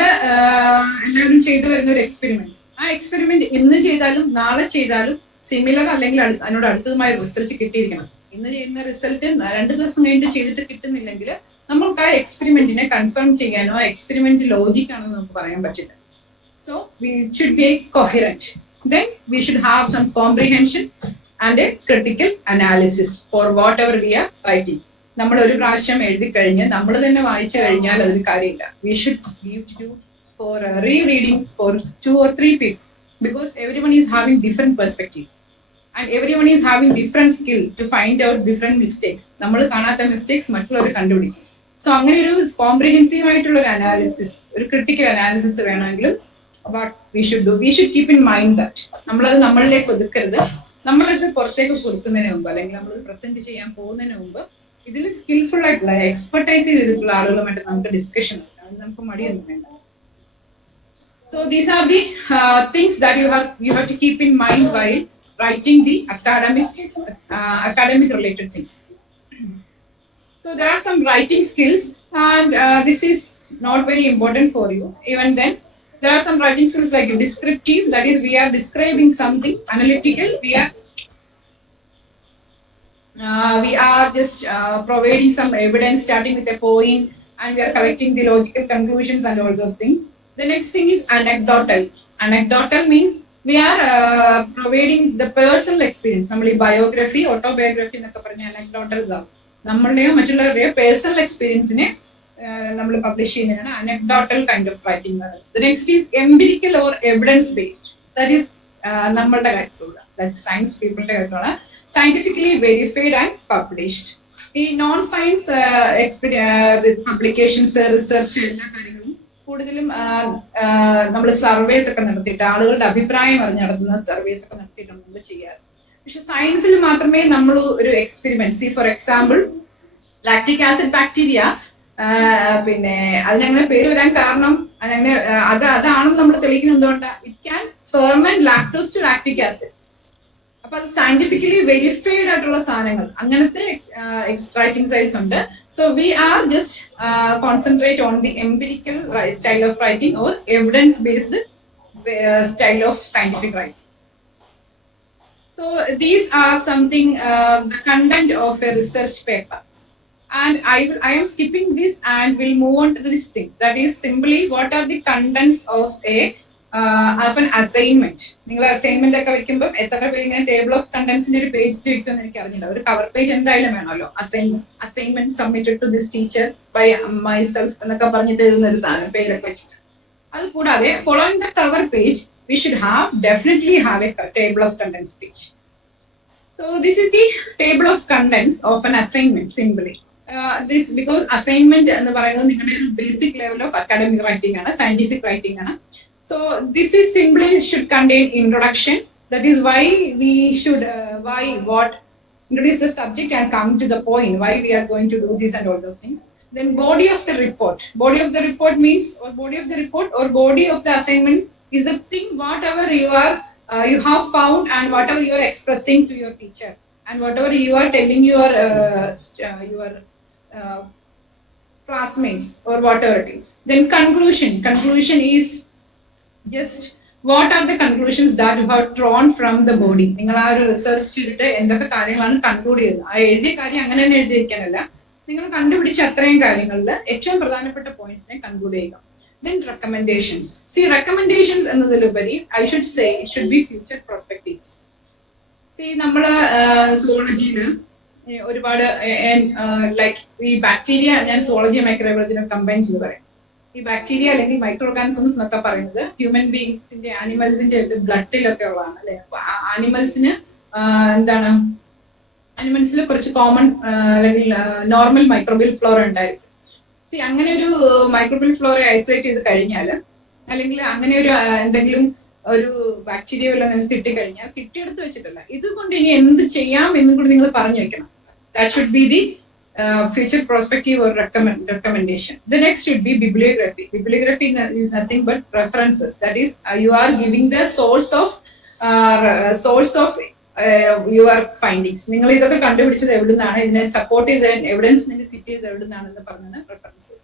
എല്ലാവരും ചെയ്തു വരുന്ന ഒരു എക്സ്പെരിമെന്റ്, ആ എക്സ്പെരിമെന്റ് ഇന്ന് ചെയ്താലും നാളെ ചെയ്താലും സിമിലർ അല്ലെങ്കിൽ അതിനോട് അടുത്തതുമായ റിസൾട്ട് കിട്ടിയിരിക്കണം. ഇന്ന് ചെയ്യുന്ന റിസൾട്ട് 2 ദിവസം കഴിഞ്ഞിട്ട് ചെയ്തിട്ട് കിട്ടുന്നില്ലെങ്കിൽ നമുക്ക് ആ എക്സ്പെരിമെന്റിനെ കൺഫേം ചെയ്യാനോ ആ എക്സ്പെരിമെന്റ് ലോജിക് ആണെന്ന് നമുക്ക് പറയാൻ പറ്റില്ല. So we should be coherent. Then we should have some comprehension and a critical analysis for whatever we are writing. നമ്മൾ ഒരു പ്രാവശ്യം എഴുതി കഴിഞ്ഞ് നമ്മൾ തന്നെ വായിച്ചു കഴിഞ്ഞാൽ അതൊരു കാര്യമില്ല. We should give to for rereading for 2 or 3 people because everyone is having different perspective and everyone is having different skill to find out different mistakes. നമ്മൾ കാണാത്ത മിസ്റ്റേക്സ് മറ്റുള്ളവർ കണ്ടുപിടിക്കും. സോ അങ്ങനെ ഒരു കോംപ്രിഹെൻസീവ് ആയിട്ടുള്ള ഒരു അനാലിസിസ്, ഒരു ക്രിട്ടിക്കൽ അനാലിസിസ് വേണമെങ്കിൽ what we should do, we should keep in mind that നമ്മളത് നമ്മളിലേക്ക് ഒതുക്കരുത്. നമ്മളത് പുറത്തേക്ക് കൊടുക്കുന്നതിന് മുമ്പ് അല്ലെങ്കിൽ നമ്മൾ പ്രസന്റ് ചെയ്യാൻ പോകുന്നതിന് മുമ്പ് ഇതിൽ സ്കിൽഫുൾ ആയിട്ടുള്ള എക്സ്പെർട്ടൈസ് ചെയ്തിട്ടുള്ള ആളുകളുമായിട്ട് നമുക്ക് ഡിസ്കഷൻ ഉണ്ട്. അത് നമുക്ക് മടിയൊന്നും വേണ്ട. So these are the things that you have to keep in mind while writing the academic related things. So there are some writing skills and this is not very important for you. Even then there are some writing skills like descriptive, that is we are describing something. Analytical, we are just providing some evidence starting with a point and we are collecting the logical conclusions and all those things. The next thing is anecdotal. Anecdotal means we are providing the personal experience. Nammal biography, autobiography എന്നൊക്കെ പറഞ്ഞ anecdotals ആണ്. നമ്മളുടെയോ മറ്റുള്ളവരുടെയോ പേഴ്സണൽ എക്സ്പീരിയൻസിനെ നമ്മൾ പബ്ലിഷ് ചെയ്യുന്നതാണ് anecdotal kind of writing. The next is empirical or evidence based. That is നമ്മളുടെ കാര്യത്തിലുള്ള, that science people's കാര്യത്തിലുള്ള scientifically verified and published. ഈ നോൺ സയൻസ് പബ്ലിക്കേഷൻസ്, റിസർച്ച് എല്ലാ കാര്യങ്ങളും കൂടുതലും നമ്മൾ സർവേസ് ഒക്കെ നടത്തിയിട്ട് ആളുകളുടെ അഭിപ്രായം അറിഞ്ഞ് നടത്തുന്ന സർവേസ് ഒക്കെ നടത്തിയിട്ടാണ് നമ്മൾ ചെയ്യാറ്. പക്ഷെ സയൻസിൽ മാത്രമേ നമ്മൾ ഒരു experiment, C for example lactic acid bacteria, പിന്നെ അതിനങ്ങനെ പേര് വരാൻ കാരണം അതങ്ങനെ അതാണെന്ന് നമ്മൾ തെളിയിക്കുന്നത് എന്തുകൊണ്ടാണ്? It can ferment lactose to lactic acid. അപ്പൊ അത് സയന്റിഫിക്കലി വെരിഫൈഡ് ആയിട്ടുള്ള സാധനങ്ങൾ, അങ്ങനത്തെ റൈറ്റിംഗ് സൈൽസ് ഉണ്ട്. So we are just concentrate on the empirical style of writing or evidence based style of scientific writing. So these are something the content of a research paper. And I am skipping this and will move on to this thing. That is simply what are the contents of an assignment. നിങ്ങൾ അസൈൻമെന്റ് ഒക്കെ വെക്കുമ്പോൾ എത്ര പേര് ഇങ്ങനെ table of കണ്ടന്റ്സിന്റെ ഒരു പേജ് വെക്കുമെന്ന് എനിക്ക് അറിഞ്ഞില്ല. ഒരു കവർ പേജ് എന്തായാലും വേണമല്ലോ. Assignment submitted to this teacher by myself എന്നൊക്കെ പറഞ്ഞിട്ട് എഴുതുന്ന ഒരു സാധനം പേരൊക്കെ വെച്ചിട്ട്. അത് കൂടാതെ following the cover page we should definitely have a table of contents page. So this is the table of contents of an assignment simply. This because assignment എന്ന് പറയുന്നത് നിങ്ങളുടെ ഒരു basic level of academic writing ആണ്, scientific writing ആണ്. So this is simply should contain introduction. That is why we should introduce the subject and come to the point why we are going to do this and all those things. Then body of the report. Body of the report means body of the assignment is the thing whatever you have found and whatever you are expressing to your teacher and whatever you are telling your classmates or whatever it is. Then conclusion is just what are the conclusions that you have drawn from the body. നിങ്ങൾ ആ ഒരു റിസർച്ച് ചെയ്തിട്ട് എന്തൊക്കെ കാര്യങ്ങളാണ് കൺക്ലൂഡ് ചെയ്തത്. ആ എഴുതിയ കാര്യം അങ്ങനെ തന്നെ എഴുതിയിരിക്കാനല്ല, നിങ്ങൾ കണ്ടുപിടിച്ച അത്രയും കാര്യങ്ങളിൽ ഏറ്റവും പ്രധാനപ്പെട്ട പോയിന്റ്സിനെ കൺക്ലൂഡ് ചെയ്യുക. Then recommendations. See, recommendations എന്നതിലുപരി I should say it should be future perspectives. See, നമ്മള് സുവോളജിയിൽ ഒരുപാട് ലൈക്ക് ഈ ബാക്ടീരിയ, ഞാൻ സുവോളജി മൈക്രോബയോളജിനെ കമ്പൈൻ ചെയ്ത് പറയാം. ഈ ബാക്ടീരിയ അല്ലെങ്കിൽ മൈക്രോ ഓർഗാനിസംസ് എന്നൊക്കെ പറയുന്നത് ഹ്യൂമൻ ബീങ്സിന്റെ ആനിമൽസിന്റെ ഒക്കെ ഗട്ടിലൊക്കെ ഉള്ളതാണ് അല്ലെ. അപ്പൊ ആനിമൽസിന് എന്താണ്, ആനിമൽസിൽ കുറച്ച് കോമൺ അല്ലെങ്കിൽ നോർമൽ മൈക്രോബിയൽ ഫ്ലോറ ഉണ്ടായിരിക്കും. അങ്ങനെ ഒരു മൈക്രോബിയൽ ഫ്ലോറെ ഐസൊലേറ്റ് ചെയ്ത് കഴിഞ്ഞാൽ അല്ലെങ്കിൽ അങ്ങനെ ഒരു എന്തെങ്കിലും ഒരു ബാക്ടീരിയ വല്ല നിങ്ങൾക്ക് കിട്ടിക്കഴിഞ്ഞാൽ കിട്ടിയെടുത്ത് വെച്ചിട്ടല്ല, ഇതുകൊണ്ട് ഇനി എന്ത് ചെയ്യാം എന്നും കൂടി നിങ്ങൾ പറഞ്ഞു വെക്കണം. That should be the future perspective or recommendation. The next should be bibliography. Bibliography is nothing but references. That is, you are giving the source of your findings. നിങ്ങൾ ഇതൊക്കെ കണ്ടുപിടിച്ചത് എവിടുന്നാണ്, ഇതിനെ സപ്പോർട്ട് ചെയ്ത എവിഡൻസ് നിങ്ങൾക്ക് കിട്ടിയത് എവിടുന്നാണെന്ന് പറഞ്ഞാണ് references.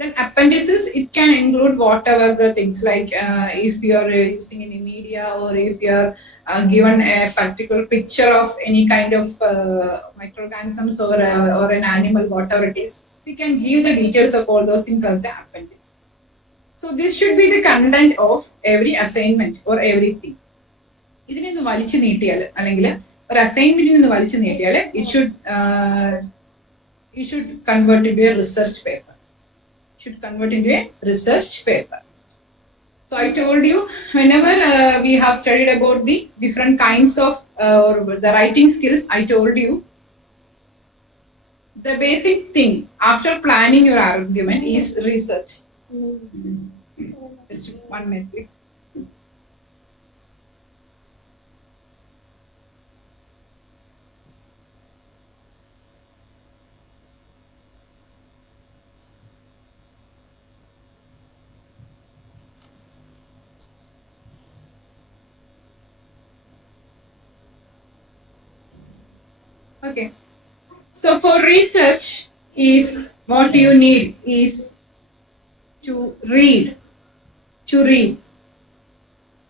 Then appendices, it can include whatever the things like if you are using any media or if you are given a particular picture of any kind of microorganisms or an animal, whatever it is, we can give the details of all those things as the appendices. So this should be the content of every assignment or everything. ഇതിനെ ഒന്ന് വലിച്ചു നീട്ടിയാൽ അല്ലെങ്കിൽ ഒരു അസൈൻമെന്റിൽ നിന്ന് വലിച്ചു നീട്ടിയാൽ it should convert into a research paper. Should convert into a research paper. So I told you, whenever we have studied about the different kinds of or the writing skills, I told you the basic thing after planning your argument is research. Just 1 minute, please. Okay. So for research is what you need is to read. To read.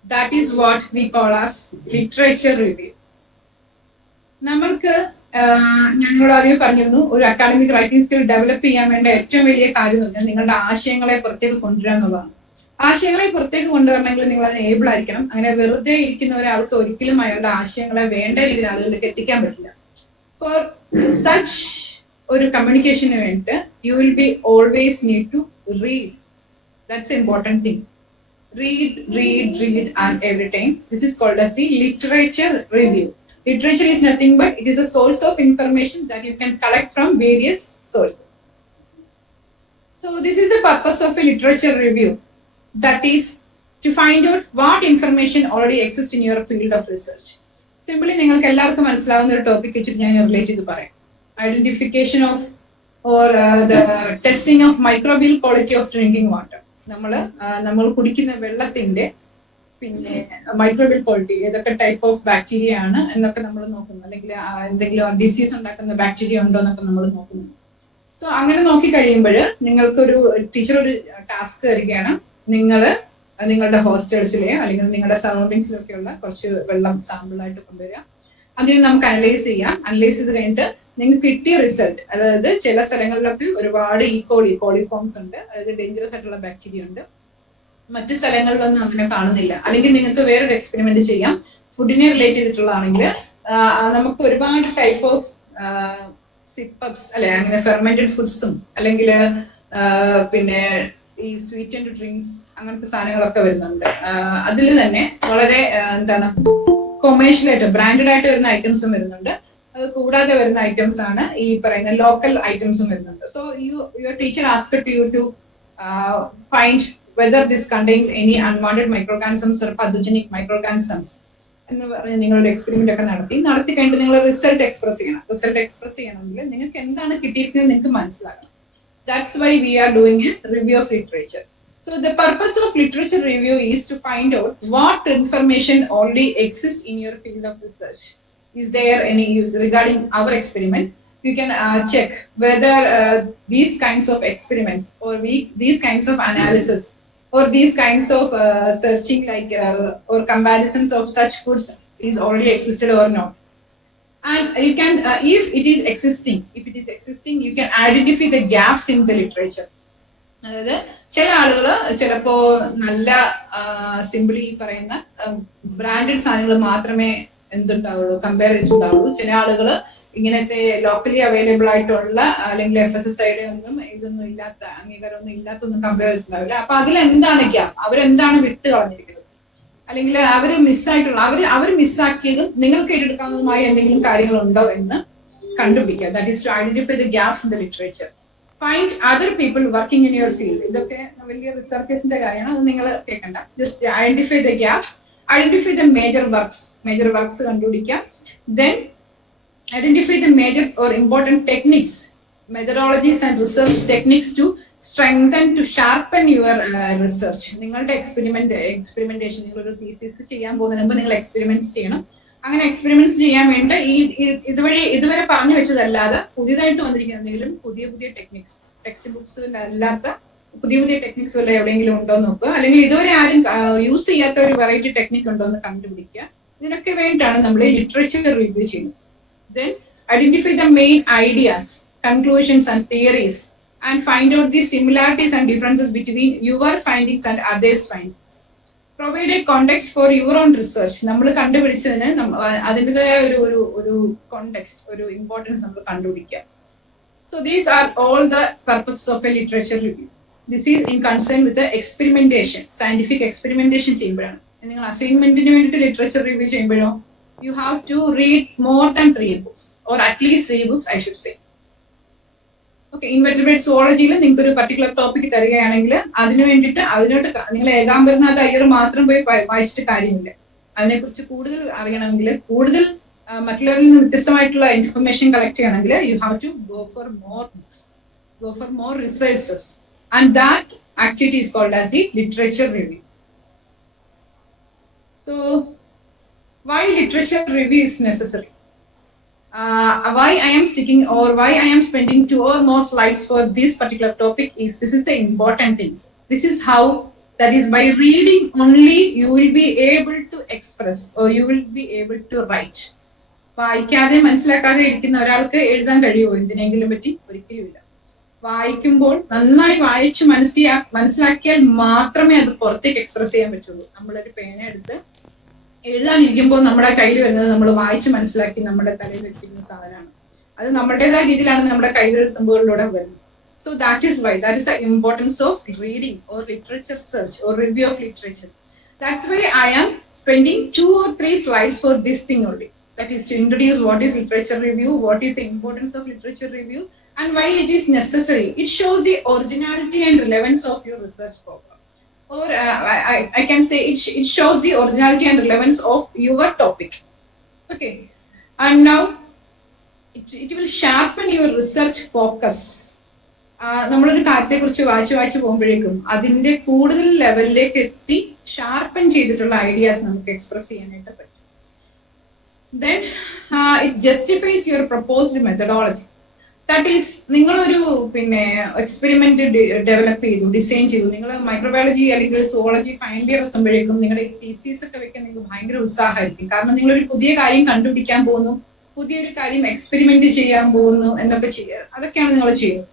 That is what we call as literature review. നമ്മൾക്ക് ഞങ്ങളോട് ആദ്യം പറഞ്ഞിരുന്നു ഒരു academic writing skill develop ചെയ്യാൻ വേണ്ട ഏറ്റവും വലിയ കാര്യം എന്ന് പറഞ്ഞാൽ നിങ്ങളുടെ ആശയങ്ങളെ പുറത്തേക്ക് കൊണ്ടുവരിക എന്നുള്ളതാണ്. ആശയങ്ങളെ പുറത്തേക്ക് കൊണ്ടുവരണമെങ്കിൽ നിങ്ങൾ അതിന് ഏബിൾ ആയിരിക്കണം. അങ്ങനെ വെറുതെ ഇരിക്കുന്ന ഒരാൾക്ക് ഒരിക്കലും അയാളുടെ ആശയങ്ങളെ വേണ്ട രീതിയിൽ ആളുകളിലേക്ക് എത്തിക്കാൻ പറ്റില്ല. For such ഒരു കമ്മ്യൂണിക്കേഷന് വേണ്ടിയിട്ട് you will be always need to read. That's the important thing. Read and every time. This is called as the literature review. Literature is nothing but it is a source of information that you can collect from various sources. So this is the purpose of a literature review. That is to find out what information already exists in your field of research. Simply നിങ്ങൾക്ക് എല്ലാവർക്കും മനസ്സിലാവുന്ന ഒരു ടോപ്പിക് വെച്ചിട്ട് ഞാൻ റിലേറ്റ് ചെയ്ത് പറയാം. Identification of or the testing of microbial quality of drinking water. നമ്മൾ കുടിക്കുന്ന വെള്ളത്തിന്റെ പിന്നെ മൈക്രോബിയൽ ക്വാളിറ്റി ഏതൊക്കെ ടൈപ്പ് ഓഫ് ബാക്ടീരിയ ആണ് എന്നൊക്കെ നമ്മൾ നോക്കുന്നു, അല്ലെങ്കിൽ എന്തെങ്കിലും ഡിസീസ് ഉണ്ടാക്കുന്ന ബാക്ടീരിയ ഉണ്ടോ എന്നൊക്കെ നമ്മൾ നോക്കുന്നു. സോ അങ്ങനെ നോക്കി കഴിയുമ്പോൾ നിങ്ങൾക്കൊരു ടീച്ചർ ഒരു ടാസ്ക് തരികയാണ്. നിങ്ങളുടെ ഹോസ്റ്റൽസിലെയോ അല്ലെങ്കിൽ നിങ്ങളുടെ സറൗണ്ടിങ്സിലൊക്കെയുള്ള കുറച്ച് വെള്ളം സാമ്പിളായിട്ട് കൊണ്ടുവരിക. അതിന് നമുക്ക് അനലൈസ് ചെയ്യാം. അനലൈസ് ചെയ്ത് കഴിഞ്ഞിട്ട് നിങ്ങൾക്ക് കിട്ടിയ റിസൾട്ട്, അതായത് ചില സ്ഥലങ്ങളിലൊക്കെ ഒരുപാട് കോളിഫോംസ് ഉണ്ട്, അതായത് ഡേഞ്ചറസ് ആയിട്ടുള്ള ബാക്ടീരിയ ഉണ്ട്. മറ്റു സ്ഥലങ്ങളിലൊന്നും അങ്ങനെ കാണുന്നില്ല. അല്ലെങ്കിൽ നിങ്ങൾക്ക് വേറൊരു എക്സ്പെരിമെന്റ് ചെയ്യാം. ഫുഡിനെ റിലേറ്റ് ചെയ്തിട്ടുള്ളതാണെങ്കിൽ നമുക്ക് ഒരുപാട് ടൈപ്പ് ഓഫ് സിപ്പപ്സ് അല്ലെ, അങ്ങനെ ഫെർമെന്റഡ് ഫുഡ്സും അല്ലെങ്കിൽ പിന്നെ ഈ സ്വീറ്റ് ആൻഡ് ഡ്രിങ്ക്സ് അങ്ങനത്തെ സാധനങ്ങളൊക്കെ വരുന്നുണ്ട്. അതിൽ തന്നെ വളരെ എന്താണ് കൊമേഴ്ഷ്യൽ ആയിട്ട് ബ്രാൻഡഡ് ആയിട്ട് വരുന്ന ഐറ്റംസും വരുന്നുണ്ട്. അത് കൂടാതെ വരുന്ന ഐറ്റംസ് ആണ് ഈ പറയുന്ന ലോക്കൽ ഐറ്റംസും വരുന്നുണ്ട്. So your teacher asked you to find whether this contains any unwanted microorganisms or pathogenic microorganisms എന്ന് പറഞ്ഞ് നിങ്ങളൊരു എക്സ്പെരിമെന്റ് ഒക്കെ നടത്തി കഴിഞ്ഞിട്ട് നിങ്ങൾ റിസൾട്ട് എക്സ്പ്രസ് ചെയ്യണം. റിസൾട്ട് എക്സ്പ്രസ് ചെയ്യണമെങ്കിൽ നിങ്ങൾക്ക് എന്താണ് കിട്ടിയിരിക്കുന്നത് നിങ്ങൾക്ക് മനസ്സിലാക്കണം. That's why we are doing a review of literature. So the purpose of literature review is to find out what information already exists in your field of research. Is there any use regarding our experiment? You can check whether these kinds of experiments or these kinds of analysis or these kinds of searching like or comparisons of such foods is already existed or not. And you can if it is existing you can identify the gaps in the literature. അതായത് ചില ആളുകൾ ചിലപ്പോ നല്ല സിംപിളി പറയുന്ന ബ്രാൻഡഡ് സാധനങ്ങൾ മാത്രമേ എന്തുണ്ടാവുള്ളൂ കമ്പയർ ചെയ്തിട്ടുണ്ടാവുള്ളൂ. ചില ആളുകൾ ഇങ്ങനത്തെ ലോക്കലി അവൈലബിൾ ആയിട്ടുള്ള അല്ലെങ്കിൽ FSSAIയുടെ ഒന്നും ഇതൊന്നും ഇല്ലാത്ത അംഗീകാരമൊന്നും ഇല്ലാത്തൊന്നും കമ്പയർ ചെയ്തിട്ടുണ്ടാവില്ല. അപ്പൊ അതിൽ എന്താണ് ഗ്യാപ്പ്, അവരെന്താണ് വിട്ട് കളഞ്ഞിരിക്കുന്നത്, അല്ലെങ്കിൽ അവർ മിസ്സാക്കിയതും നിങ്ങൾക്ക് ഏറ്റെടുക്കാവുന്നതുമായ എന്തെങ്കിലും കാര്യങ്ങളുണ്ടോ എന്ന് കണ്ടുപിടിക്കുക. That is to identify the gaps in the literature. Find other people working in your field. ഇതൊക്കെ വലിയ റിസർച്ചേഴ്സിന്റെ കാര്യമാണ്, അത് നിങ്ങൾ കേൾക്കണ്ട. Just identify the gaps, identify the major works കണ്ടുപിടിക്കാം. Then Identify the major or important techniques, methodologies and research techniques to strengthen, to sharpen your research. നിങ്ങളുടെ experimentation, നിങ്ങളൊരു thesis ചെയ്യാൻ പോകുന്നതിന് മുമ്പ് നിങ്ങൾ experiments ചെയ്യണം. അങ്ങനെ എക്സ്പെരിമെന്റ്സ് ചെയ്യാൻ വേണ്ട ഇതുവരെ പറഞ്ഞു വെച്ചതല്ലാതെ പുതിയതായിട്ട് വന്നിരിക്കുന്ന എന്തെങ്കിലും പുതിയ പുതിയ ടെക്നിക്സ്, ടെക്സ്റ്റ് ബുക്സ് അല്ലാത്ത പുതിയ പുതിയ ടെക്നിക്സ് വല്ല എവിടെയെങ്കിലും ഉണ്ടോ എന്ന് നോക്കുക. അല്ലെങ്കിൽ ഇതുവരെ ആരും യൂസ് ചെയ്യാത്ത ഒരു വെറൈറ്റി ടെക്നിക് ഉണ്ടോ എന്ന് കണ്ടുപിടിക്കുക. ഇതിനൊക്കെ വേണ്ടിയിട്ടാണ് നമ്മൾ ലിറ്ററേച്ചർ റിവ്യൂ ചെയ്യുന്നത്. Then identify the main ideas, conclusions and theories, and find out the similarities and differences between your findings and others' findings. Provide a context for your own research. നമ്മൾ കണ്ടുപിടിച്ചതിന് അതിൻ്റെതായ ഒരു കോണ്ടെക്സ്റ്റ്, ഒരു ഇമ്പോർട്ടൻസ് നമ്മൾ കണ്ടുപിടിക്കുക. So these are all the purposes of a literature review. This is in concern with the experimentation, scientific experimentation ചെയ്യുമ്പോഴാണ്. നിങ്ങൾ അസൈൻമെന്റിന് വേണ്ടിയിട്ട് ലിറ്ററേച്ചർ റിവ്യൂ ചെയ്യുമ്പോഴോ you have to read more than 3 books, or at least 3 books I should say. Okay, invertebrate zoology നിങ്ങൾക്ക് ഒരു particular topic തരികയാണെങ്കിൽ അതിന് വേണ്ടിയിട്ട് അതിനോട്ട് നിങ്ങൾ ഏകാംബരനാഥ് അയ്യർ മാത്രം പോയി വായിച്ചിട്ട് കാര്യമില്ല. അതിനെക്കുറിച്ച് കൂടുതൽ അറിയണമെങ്കിൽ, കൂടുതൽ മറ്റുള്ളവരിൽ നിന്ന് വ്യത്യസ്തമായിട്ടുള്ള ഇൻഫർമേഷൻ കളക്ട് ചെയ്യണമെങ്കിൽ you have to go for more books, go for more researches, and that activity is called as the literature review. So why literature review is necessary? Why I am sticking, or why I am spending 2 or more slides for this particular topic is, this is the important thing. This is how, that is by reading only you will be able to express, or you will be able to write. വായിക്കാതെ മനസ്സിലാക്കാതെ ഇരിക്കുന്ന ഒരാൾക്ക് എഴുതാൻ കഴിയുമോ എന്തിനെങ്കിലും പറ്റി? ഒരിക്കലുമില്ല. വായിക്കുമ്പോൾ നന്നായി വായിച്ച് മനസ്സിലാക്കിയാൽ മാത്രമേ അത് പുറത്തേക്ക് എക്സ്പ്രസ് ചെയ്യാൻ പറ്റുള്ളൂ. നമ്മളൊരു പേന എടുത്ത് എഴുതാനിരിക്കുമ്പോൾ നമ്മുടെ കയ്യിൽ വരുന്നത് നമ്മൾ വായിച്ച് മനസ്സിലാക്കി നമ്മുടെ തലയിൽ വെച്ചിരിക്കുന്ന സാധനമാണ്. അത് നമ്മുടേതായ രീതിയിലാണ് നമ്മുടെ കൈവിരൽ തുമ്പുകളിലൂടെ വരുന്നത്. So that is why, that is the importance of reading or literature search or review of literature. That's why I am spending 2 or 3 slides for this thing only. That is to introduce what is literature review, what is the importance of literature review, and why it is necessary. It shows the originality and relevance of your research program. Or I can say it shows the originality and relevance of your topic. Okay, and now it will sharpen your research focus. നമ്മളൊരു കാര്യത്തെക്കുറിച്ച് വായിച്ചു പോകുമ്പോഴേക്കും അതിന്റെ കൂടുതൽ ലെവലിലേക്ക് എത്തി ഷാർപ്പൻ ചെയ്തിട്ടുള്ള ഐഡിയാസ് നമുക്ക് എക്സ്പ്രസ് ചെയ്യാനായിട്ട് പറ്റും. Then it justifies your proposed methodology. That is, നിങ്ങളൊരു എക്സ്പെരിമെന്റ് ഡെവലപ്പ് ചെയ്തു, ഡിസൈൻ ചെയ്തു, നിങ്ങൾ മൈക്രോബയോളജി അല്ലെങ്കിൽ സുവോളജി ഫൈനൽ ഇയർ എത്തുമ്പോഴേക്കും നിങ്ങളുടെ തീസീസ് ഒക്കെ വെക്കാൻ നിങ്ങൾക്ക് ഭയങ്കര ഉത്സാഹമായിരിക്കും. കാരണം നിങ്ങളൊരു പുതിയ കാര്യം കണ്ടുപിടിക്കാൻ പോകുന്നു, പുതിയൊരു കാര്യം എക്സ്പെരിമെന്റ് ചെയ്യാൻ പോകുന്നു എന്നൊക്കെ ചെയ്യുക, അതൊക്കെയാണ് നിങ്ങൾ ചെയ്യുന്നത്.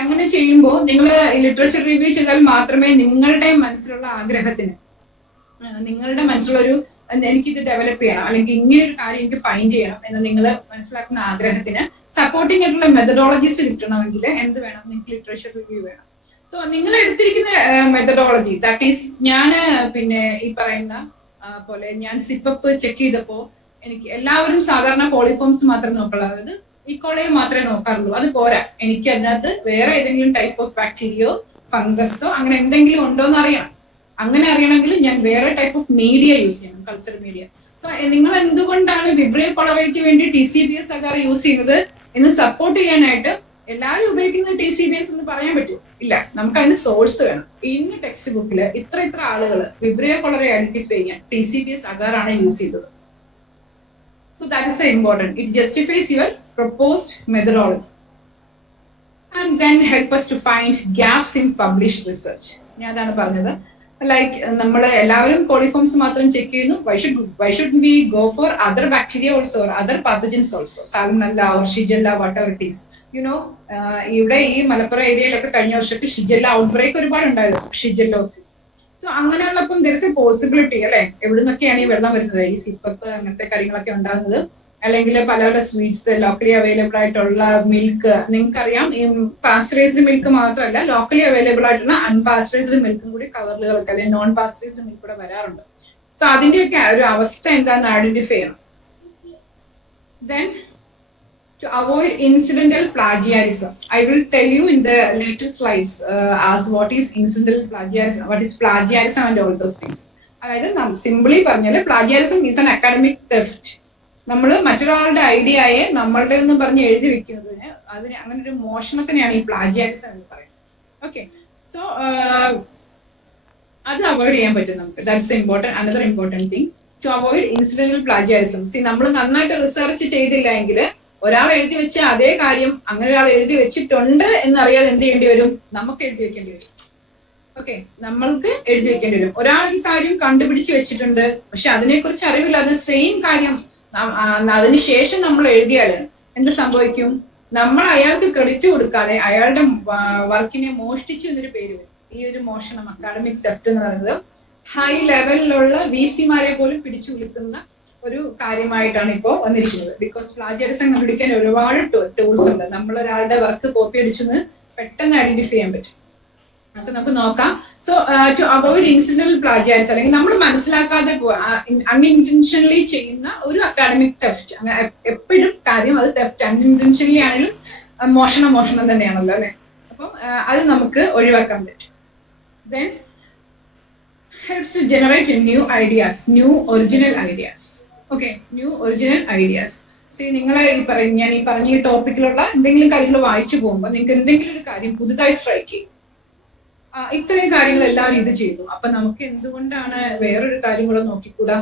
അങ്ങനെ ചെയ്യുമ്പോൾ നിങ്ങൾ ലിറ്ററേച്ചർ റിവ്യൂ ചെയ്താൽ മാത്രമേ നിങ്ങളുടെ മനസ്സിലുള്ള ആഗ്രഹത്തിന്, നിങ്ങളുടെ മനസ്സിലൊരു എനിക്കിത് ഡെവലപ്പ് ചെയ്യണം അല്ലെങ്കിൽ ഇങ്ങനെ ഒരു കാര്യം എനിക്ക് ഫൈൻഡ് ചെയ്യണം എന്ന് നിങ്ങൾ മനസ്സിലാക്കുന്ന ആഗ്രഹത്തിന് സപ്പോർട്ടിംഗ് ആയിട്ടുള്ള മെത്തഡോളജീസ് കിട്ടണമെങ്കിൽ എന്ത് വേണം? നിങ്ങൾക്ക് ലിറ്ററേച്ചർ റിവ്യൂ വേണം. സോ നിങ്ങൾ എടുത്തിരിക്കുന്ന മെത്തഡോളജി, ദാറ്റ് ഈസ്, ഞാൻ ഈ പറയുന്ന പോലെ ഞാൻ സിപ്പപ്പ് ചെക്ക് ചെയ്തപ്പോ എനിക്ക് എല്ലാവരും സാധാരണ കോളിഫോംസ് മാത്രമേ നോക്കുള്ളൂ, അതായത് ഈക്കോളയെ മാത്രമേ നോക്കാറുള്ളൂ. അത് പോരാ, എനിക്ക് അതിനകത്ത് വേറെ ഏതെങ്കിലും ടൈപ്പ് ഓഫ് ബാക്ടീരിയോ ഫംഗസോ അങ്ങനെ എന്തെങ്കിലും ഉണ്ടോ എന്ന് അറിയണം. അങ്ങനെ അറിയണമെങ്കിൽ ഞാൻ വേറെ ടൈപ്പ് ഓഫ് മീഡിയ യൂസ് ചെയ്യണം, കൾച്ചർ മീഡിയ. സോ നിങ്ങൾ എന്തുകൊണ്ടാണ് വിബ്രിയോ കൊളറയ്ക്ക് വേണ്ടി TCBS അഗാർ യൂസ് ചെയ്യുന്നത് എന്ന് സപ്പോർട്ട് ചെയ്യാനായിട്ട് എല്ലാവരും ഉപയോഗിക്കുന്നത് TCBS എന്ന് പറയാൻ പറ്റുമോ? ഇല്ല, നമുക്ക് അതിന് സോഴ്സ് വേണം. ഇന്ന് ടെക്സ്റ്റ് ബുക്കിൽ ഇത്ര ആളുകൾ വിബ്രിയോ കൊളറെ ഐഡന്റിഫൈ ചെയ്യാൻ TCBS അഗാർ ആണ് യൂസ് ചെയ്തത്. So that is important. It justifies your proposed methodology. And then help us to find gaps in published research. ഞാൻ അതാണ് പറഞ്ഞത്. ലൈക്ക് നമ്മൾ എല്ലാവരും കോളിഫോംസ് മാത്രം ചെക്ക് ചെയ്യുന്നു. Why should we go for other bacteria also or other pathogens also? Salmonella or Shigella, whatever it is. You know, ഇവിടെ ഈ മലപ്പുറം ഏരിയയിലൊക്കെ കഴിഞ്ഞ വർഷത്തെ ഷിജല്ല ഔട്ട്ബ്രേക്ക് ഒരുപാട് ഉണ്ടായിരുന്നു, ഷിജല്ലോസിസ്. സോ അങ്ങനെയുള്ളപ്പം ദർ ഇസ് എ പോസിബിലിറ്റി അല്ലെ, എവിടെ നിന്നൊക്കെയാണ് ഈ വെള്ളം വരുന്നത്, ഈ സിപ്പപ്പ് അങ്ങനത്തെ കാര്യങ്ങളൊക്കെ ഉണ്ടാകുന്നത്, അല്ലെങ്കിൽ പല പല സ്വീറ്റ്സ്, ലോക്കലി അവൈലബിൾ ആയിട്ടുള്ള മിൽക്ക്. നിങ്ങൾക്കറിയാം, ഈ പാസ്ചറൈസ്ഡ് മിൽക്ക് മാത്രമല്ല, ലോക്കലി അവൈലബിൾ ആയിട്ടുള്ള അൺപാസ്ചറൈസ്ഡ് മിൽക്കും കൂടി കവറുകൾക്ക് അല്ലെങ്കിൽ നോൺ പാസ്ചറൈസ്ഡ് മിൽക്ക് കൂടെ വരാറുണ്ട്. സോ അതിന്റെയൊക്കെ ഒരു അവസ്ഥ എന്താണെന്ന് ഐഡന്റിഫൈ ചെയ്യണം. Then to avoid incidental plagiarism, I will tell you in the later slides as what is incidental plagiarism, what is plagiarism and all those things. അതായത് സിംപിളി പറഞ്ഞാൽ plagiarism is an academic theft. നമ്മൾ മറ്റൊരാളുടെ ഐഡിയയെ നമ്മളുടെ എന്ന് പറഞ്ഞ് എഴുതി വെക്കുന്നതിന് അതിന് അങ്ങനെ ഒരു മോഷണത്തിനെയാണ് ഈ പ്ലാജിയാരിസം എന്ന് പറയുന്നത്. ഓക്കെ, സോ അത് അവോയ്ഡ് ചെയ്യാൻ പറ്റും നമുക്ക്. That's another important thing to avoid incidental plagiarism. നമ്മൾ നന്നായിട്ട് റിസർച്ച് ചെയ്തില്ല എങ്കിൽ ഒരാൾ എഴുതി വെച്ച അതേ കാര്യം അങ്ങനെ ഒരാൾ എഴുതി വെച്ചിട്ടുണ്ട് എന്നറിയാതെ എന്ത് ചെയ്യേണ്ടി വരും? നമുക്ക് എഴുതി വെക്കേണ്ടി വരും. ഓക്കെ, നമ്മൾക്ക് എഴുതി വെക്കേണ്ടി വരും. ഒരാൾ ഒരു കാര്യം കണ്ടുപിടിച്ച് വെച്ചിട്ടുണ്ട്, പക്ഷെ അതിനെക്കുറിച്ച് അറിവില്ലാതെ സെയിം കാര്യം അതിനുശേഷം നമ്മൾ എഴുതിയാൽ എന്ത് സംഭവിക്കും? നമ്മൾ അയാൾക്ക് ക്രെഡിറ്റ് കൊടുക്കാതെ അയാളുടെ വർക്കിനെ മോഷ്ടിച്ചു എന്നൊരു പേര് വരും. ഈ ഒരു മോഷണം, അക്കാഡമിക് തെഫ്റ്റ് എന്ന് പറയുന്നത് ഹൈ ലെവലിലുള്ള VC-മാരെ പോലും പിടിച്ചു കുലുക്കുന്ന ഒരു കാര്യമായിട്ടാണ് ഇപ്പോൾ വന്നിരിക്കുന്നത്. ബിക്കോസ് പ്ലാജിയറിസം കണ്ടുപിടിക്കാൻ ഒരുപാട് ടൂൾസ് ഉണ്ട്. നമ്മൾ ഒരാളുടെ വർക്ക് കോപ്പി അടിച്ചെന്ന് പെട്ടെന്ന് ഐഡന്റിഫൈ ചെയ്യാൻ പറ്റും. അപ്പൊ നമുക്ക് നോക്കാം. സോ ടു അവോയ്ഡ് ഇൻസിഡന്റൽ പ്ലാജിയാരിസം, അല്ലെങ്കിൽ നമ്മൾ മനസ്സിലാക്കാതെ അൺഇൻറ്റൻഷനലി ചെയ്യുന്ന ഒരു അക്കാഡമിക് തെഫ്റ്റ്, അങ്ങനെ എപ്പോഴും കാര്യം അത് തെഫ്റ്റ് അൺഇൻറ്റൻഷനലി ആണെങ്കിലും മോഷണം തന്നെയാണല്ലോ അല്ലെ. അപ്പം അത് നമുക്ക് ഒഴിവാക്കാൻ പറ്റും. Then helps to generate new ideas, new original ideas. Okay, new original ideas. നിങ്ങളെ ഞാൻ ഈ പറഞ്ഞ ടോപ്പിക്കിലുള്ള എന്തെങ്കിലും കാര്യങ്ങൾ വായിച്ചു പോകുമ്പോൾ നിങ്ങൾക്ക് എന്തെങ്കിലും ഒരു കാര്യം പുതുതായി സ്ട്രൈക്ക് ചെയ്യും. ഇത്രയും കാര്യങ്ങൾ എല്ലാവരും ഇത് ചെയ്തു, അപ്പൊ നമുക്ക് എന്തുകൊണ്ടാണ് വേറൊരു കാര്യം കൂടെ നോക്കിക്കൂടാ?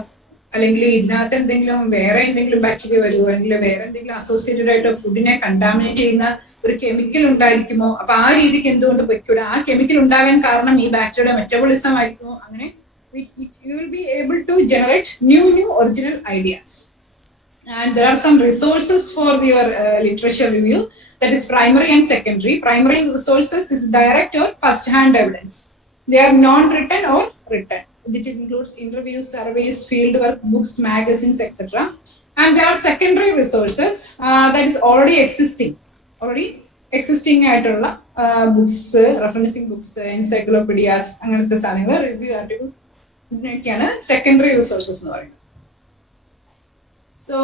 അല്ലെങ്കിൽ ഇതിനകത്ത് എന്തെങ്കിലും വേറെ എന്തെങ്കിലും ബാക്ടീരിയ വരുമോ, അല്ലെങ്കിൽ വേറെ എന്തെങ്കിലും അസോസിയേറ്റഡ് ആയിട്ട് ഫുഡിനെ കണ്ടാമിനേറ്റ് ചെയ്യുന്ന ഒരു കെമിക്കൽ ഉണ്ടായിരിക്കുമോ? അപ്പൊ ആ രീതിക്ക് എന്തുകൊണ്ട് പൊയ്ക്കൂടാ? ആ കെമിക്കൽ ഉണ്ടാകാൻ കാരണം ഈ ബാക്ടീരിയയുടെ മെറ്റബോളിസം ആയിരിക്കുമോ? അങ്ങനെ you will be able to generate new original ideas. And there are some resources for your literature review, that is primary and secondary. Primary resources is direct or first hand evidence. They are non-written or written. It includes interviews, surveys, fieldwork, books, magazines, etc. And there are secondary resources that is already existing ആയിട്ടുള്ള books, referencing books, encyclopaedias, അങ്ങനത്തെ സാധനങ്ങൾ, review articles, ഇതിനൊക്കെയാണ് secondary resources എന്ന് പറയുന്നത്. So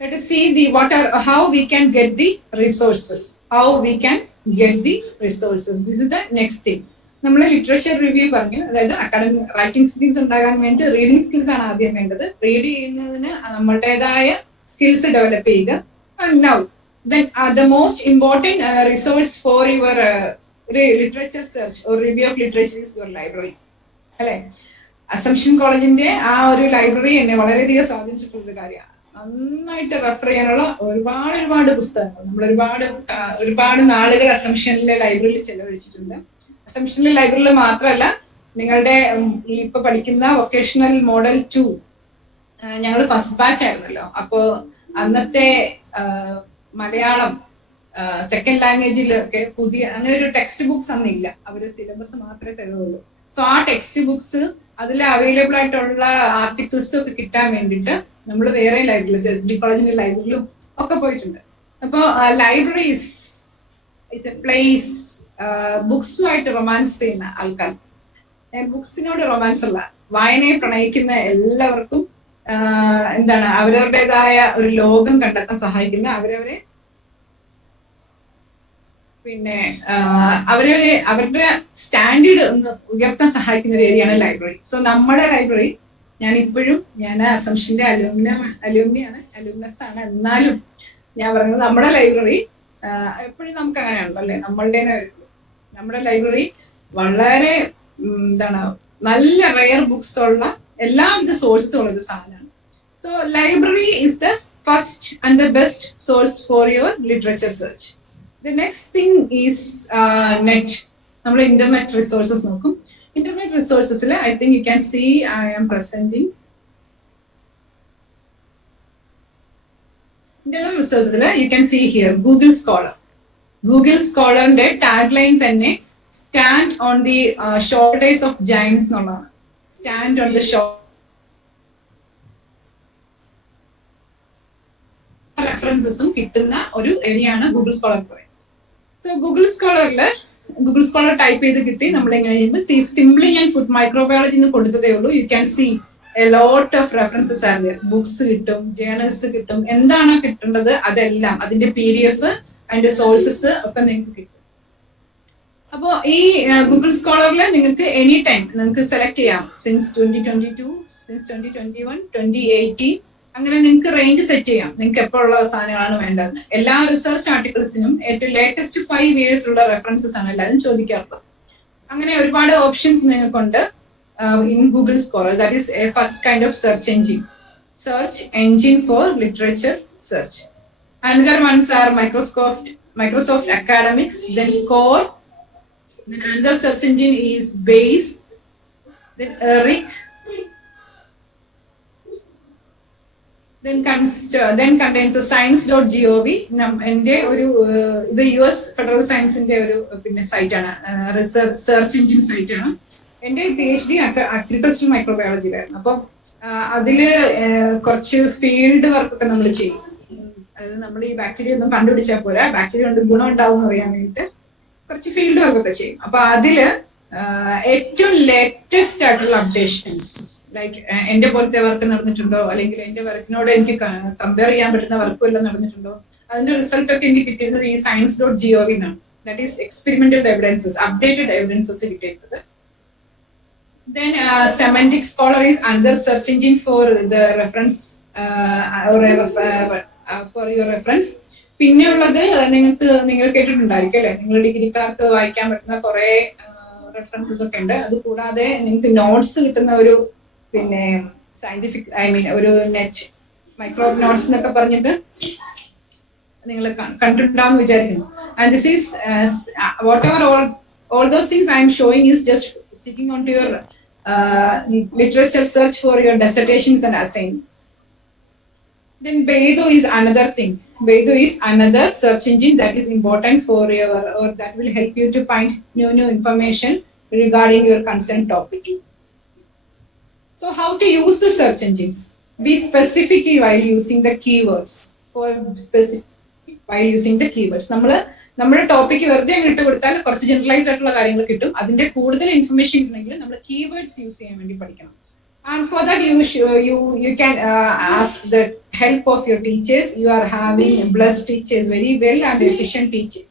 let us see how we can get the resources. This is the next thing. നമ്മൾ literature review പറഞ്ഞു, അതായത് academic writing skills ഉണ്ടാകാൻ വേണ്ടി റീഡിംഗ് സ്കിൽസ് ആണ് ആദ്യം വേണ്ടത്. റീഡ് ചെയ്യുന്നതിന് നമ്മളുടേതായ സ്കിൽസ് ഡെവലപ്പ് ചെയ്യുക. Now then the most important resource for your literature search or review of literature is your library. അല്ലെ, അസംഷൻ കോളേജിന്റെ ആ ഒരു ലൈബ്രറി എന്നെ വളരെയധികം സ്വാധീനിച്ചിട്ടുള്ള കാര്യമാണ്. നന്നായിട്ട് റെഫർ ചെയ്യാനുള്ള ഒരുപാട് പുസ്തകങ്ങൾ, നമ്മൾ ഒരുപാട് നാളുകൾ അസംഷനിലെ ലൈബ്രറിയിൽ ചെലവഴിച്ചിട്ടുണ്ട്. അസംഷനിലെ ലൈബ്രറിയിൽ മാത്രമല്ല, നിങ്ങളുടെ ഇപ്പൊ പഠിക്കുന്ന വൊക്കേഷണൽ മോഡൽ 2 ഞങ്ങൾ ഫസ്റ്റ് ബാച്ച് ആയിരുന്നല്ലോ. അപ്പോ അന്നത്തെ മലയാളം സെക്കൻഡ് ലാംഗ്വേജിലൊക്കെ പുതിയ അങ്ങനെ ഒരു ടെക്സ്റ്റ് ബുക്സ് അന്നില്ല, അവര് സിലബസ് മാത്രമേ തരുള്ളൂ. സോ ആ ടെക്സ്റ്റ് ബുക്സ് അതിൽ അവൈലബിൾ ആയിട്ടുള്ള ആർട്ടിക്കിൾസും ഒക്കെ കിട്ടാൻ വേണ്ടിയിട്ട് നമ്മൾ വേറെ ലൈബ്രറീസ്, SD കോളേജിന്റെ ലൈബ്രറിയിലും ഒക്കെ പോയിട്ടുണ്ട്. അപ്പോൾ ലൈബ്രറി ഇസ് എ പ്ലേസ്. ബുക്സുമായിട്ട് റൊമാൻസ് ചെയ്യുന്ന ആൾക്കാർ, ബുക്സിനോട് റൊമാൻസ് ഉള്ള, വായനയെ പ്രണയിക്കുന്ന എല്ലാവർക്കും എന്താണ് അവരവരുടേതായ ഒരു ലോകം കണ്ടെത്താൻ സഹായിക്കുന്ന, അവരവരെ പിന്നെ അവരുടെ സ്റ്റാൻഡേർഡ് ഒന്ന് ഉയർത്താൻ സഹായിക്കുന്ന ഒരു ഏരിയയാണ് ലൈബ്രറി. സോ നമ്മുടെ ലൈബ്രറി, ഞാൻ അസംഷന്റെ അലൂമിനസ് ആണ്, എന്നാലും ഞാൻ പറയുന്നത് നമ്മുടെ ലൈബ്രറി എപ്പോഴും നമുക്ക് അങ്ങനെയാണല്ലോ അല്ലെ, നമ്മുടെ ലൈബ്രറി വളരെ നല്ല റെയർ ബുക്സ് ഉള്ള എല്ലാവിധ സോഴ്സും ഉള്ള ഒരു സാധനമാണ്. So library is the first and the best source for your literature search. The next thing is net. നമ്മൾ ഇന്റർനെറ്റ് റിസോഴ്സസ് നോക്കും. ഇന്റർനെറ്റ് റിസോഴ്സസിൽ I think you can see I am presenting. Internet റിസോഴ്സസിൽ you can see here Google Scholar. Google Scholarന്റെ tag line തന്നെ stand on the shoulders of giants എന്നുള്ളതാണ്. Stand on the റെഫറൻസസും കിട്ടുന്ന ഒരു ഏരിയയാണ് ഗൂഗിൾ സ്കോളർ പറയുന്നത്. സോ ഗൂഗിൾ സ്കോളർ ടൈപ്പ് ചെയ്ത് കിട്ടി. നമ്മൾ എങ്ങനെ ചെയ്യുമ്പോൾ സിംപ്ലി ഞാൻ ഫുഡ് മൈക്രോബയോളജി എന്ന് കൊടുത്തതേ ഉള്ളൂ. You can see a lot of references ആണ്. ബുക്സ് കിട്ടും, ജേർണൽസ് കിട്ടും, എന്താണോ കിട്ടേണ്ടത് അതെല്ലാം, അതിന്റെ PDF അതിന്റെ സോഴ്സസ് ഒക്കെ നിങ്ങൾക്ക് കിട്ടും. അപ്പോൾ ഈ ഗൂഗിൾ സ്കോളറിൽ നിങ്ങൾക്ക് എനി ടൈം നിങ്ങൾക്ക് സെലക്ട് ചെയ്യാം. സിൻസ് 2022, സിൻസ് 2021, 2018, അങ്ങനെ നിങ്ങൾക്ക് റേഞ്ച് സെറ്റ് ചെയ്യാം. നിങ്ങൾക്ക് എപ്പോഴുള്ള സാധനങ്ങളാണ് വേണ്ടത്. എല്ലാ റിസർച്ച് ആർട്ടിക്കിൾസിനും ഏറ്റവും ലേറ്റസ്റ്റ് 5 years ഉള്ള റെഫറൻസസ് ആണ് എല്ലാവരും ചോദിക്കാറുള്ളത്. അങ്ങനെ ഒരുപാട് ഓപ്ഷൻസ് നിങ്ങൾക്കുണ്ട് in Google scholar. That is A first kind of search engine four literature search. Another ones are Microsoft Academics, then Core. Then another search engine is Base. Then Eric. Then contains a science.gov. എൻ്റെ ഒരു ഇത് US federal സയൻസിന്റെ ഒരു പിന്നെ സൈറ്റാണ്, search engine സൈറ്റാണ്. എൻ്റെ PhD agriculture മൈക്രോബയോളജിയിലായിരുന്നു. അപ്പം അതില് കുറച്ച് ഫീൽഡ് വർക്കൊക്കെ നമ്മൾ ചെയ്യും. അതായത് നമ്മൾ ഈ ബാക്ടീരിയ ഒന്നും കണ്ടുപിടിച്ചാൽ പോരാ, ബാക്ടീരിയ കൊണ്ട് ഗുണം ഉണ്ടാവും എന്ന് അറിയാൻ വേണ്ടിയിട്ട് കുറച്ച് ഫീൽഡ് വർക്കൊക്കെ ചെയ്യും. അപ്പൊ അതില് ഏറ്റവും ലേറ്റസ്റ്റ് ആയിട്ടുള്ള അപ്ഡേഷൻസ്, ലൈക്ക് എന്റെ പോലത്തെ വർക്ക് നടന്നിട്ടുണ്ടോ, അല്ലെങ്കിൽ എന്റെ വർക്കിനോട് എനിക്ക് കമ്പയർ ചെയ്യാൻ പറ്റുന്ന വർക്ക് വല്ലതും നടന്നിട്ടുണ്ടോ, അതിന്റെ റിസൾട്ട് ഒക്കെ എനിക്ക് കിട്ടിയിരുന്നത് ഈ science.gov എന്നാണ്. That is experimental evidences, updated evidences കിട്ടിയിരുന്നത്. Then Semantic Scholar is another search engine for the reference for your reference. പിന്നെ ഉള്ളത് നിങ്ങൾ കേട്ടിട്ടുണ്ടായിരിക്കും അല്ലെ, നിങ്ങൾ ഡിഗ്രിക്കാർക്ക് വായിക്കാൻ പറ്റുന്ന കുറെ റെഫറൻസസ് ഒക്കെ ഉണ്ട്. അത് കൂടാതെ നിങ്ങൾക്ക് നോട്ട്സ് കിട്ടുന്ന ഒരു പിന്നെ സയന്റിഫിക് ഒരു നെറ്റ് മൈക്രോബ് നോട്ട്സ് എന്നൊക്കെ പറഞ്ഞിട്ട് നിങ്ങൾ കണ്ടിട്ടുണ്ടാവും വിചാരിക്കുന്നു. And this is what ever all those things I am showing is just sticking onto your literature search for your dissertations and assignments. Then Beidou is another thing. Beidou is another search engine that is important for your, or that will help you to find new information regarding your concerned topic. So how to use the search engines? Be specific while using the keywords. For specific while using the keywords. നമ്മുടെ ടോപ്പിക്ക് വെറുതെ ഇട്ട് കൊടുത്താൽ കുറച്ച് ജനറലൈസ്ഡ് ആയിട്ടുള്ള കാര്യങ്ങൾ കിട്ടും. അതിന്റെ കൂടുതൽ ഇൻഫർമേഷൻ കിട്ടണമെങ്കിൽ നമ്മൾ കീവേഡ്സ് യൂസ് ചെയ്യാൻ വേണ്ടി പഠിക്കണം. And for that you can ask the help of your teachers. You are having blessed teachers, very well and efficient teachers.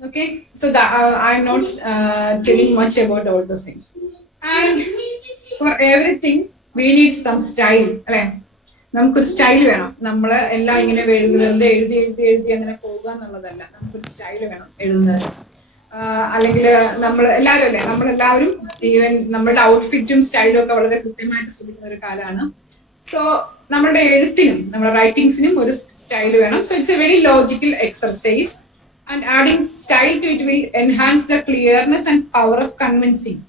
Okay, so that I'm not telling much about all those things. And for everything we need some style, right? നമുക്കൊരു സ്റ്റൈൽ വേണം. നമ്മൾ എല്ലാം ഇങ്ങനെ വെറുതെ എഴുതി എഴുതി എഴുതി അങ്ങനെ പോകുക എന്നുള്ളതല്ല. നമുക്കൊരു സ്റ്റൈൽ വേണം എഴുതുന്നത്. അല്ലെങ്കിൽ നമ്മൾ എല്ലാവരും അല്ലേ, നമ്മളെല്ലാവരും ഈവൻ നമ്മുടെ ഔട്ട്ഫിറ്റും സ്റ്റൈലും ഒക്കെ വളരെ കൃത്യമായിട്ട് ശ്രദ്ധിക്കുന്ന ഒരു കാലമാണ്. സോ നമ്മുടെ എഴുത്തിനും നമ്മുടെ റൈറ്റിംഗ്സിനും ഒരു സ്റ്റൈൽ വേണം. So it's a very logical exercise, and adding style to it will enhance the clearness and power of convincing.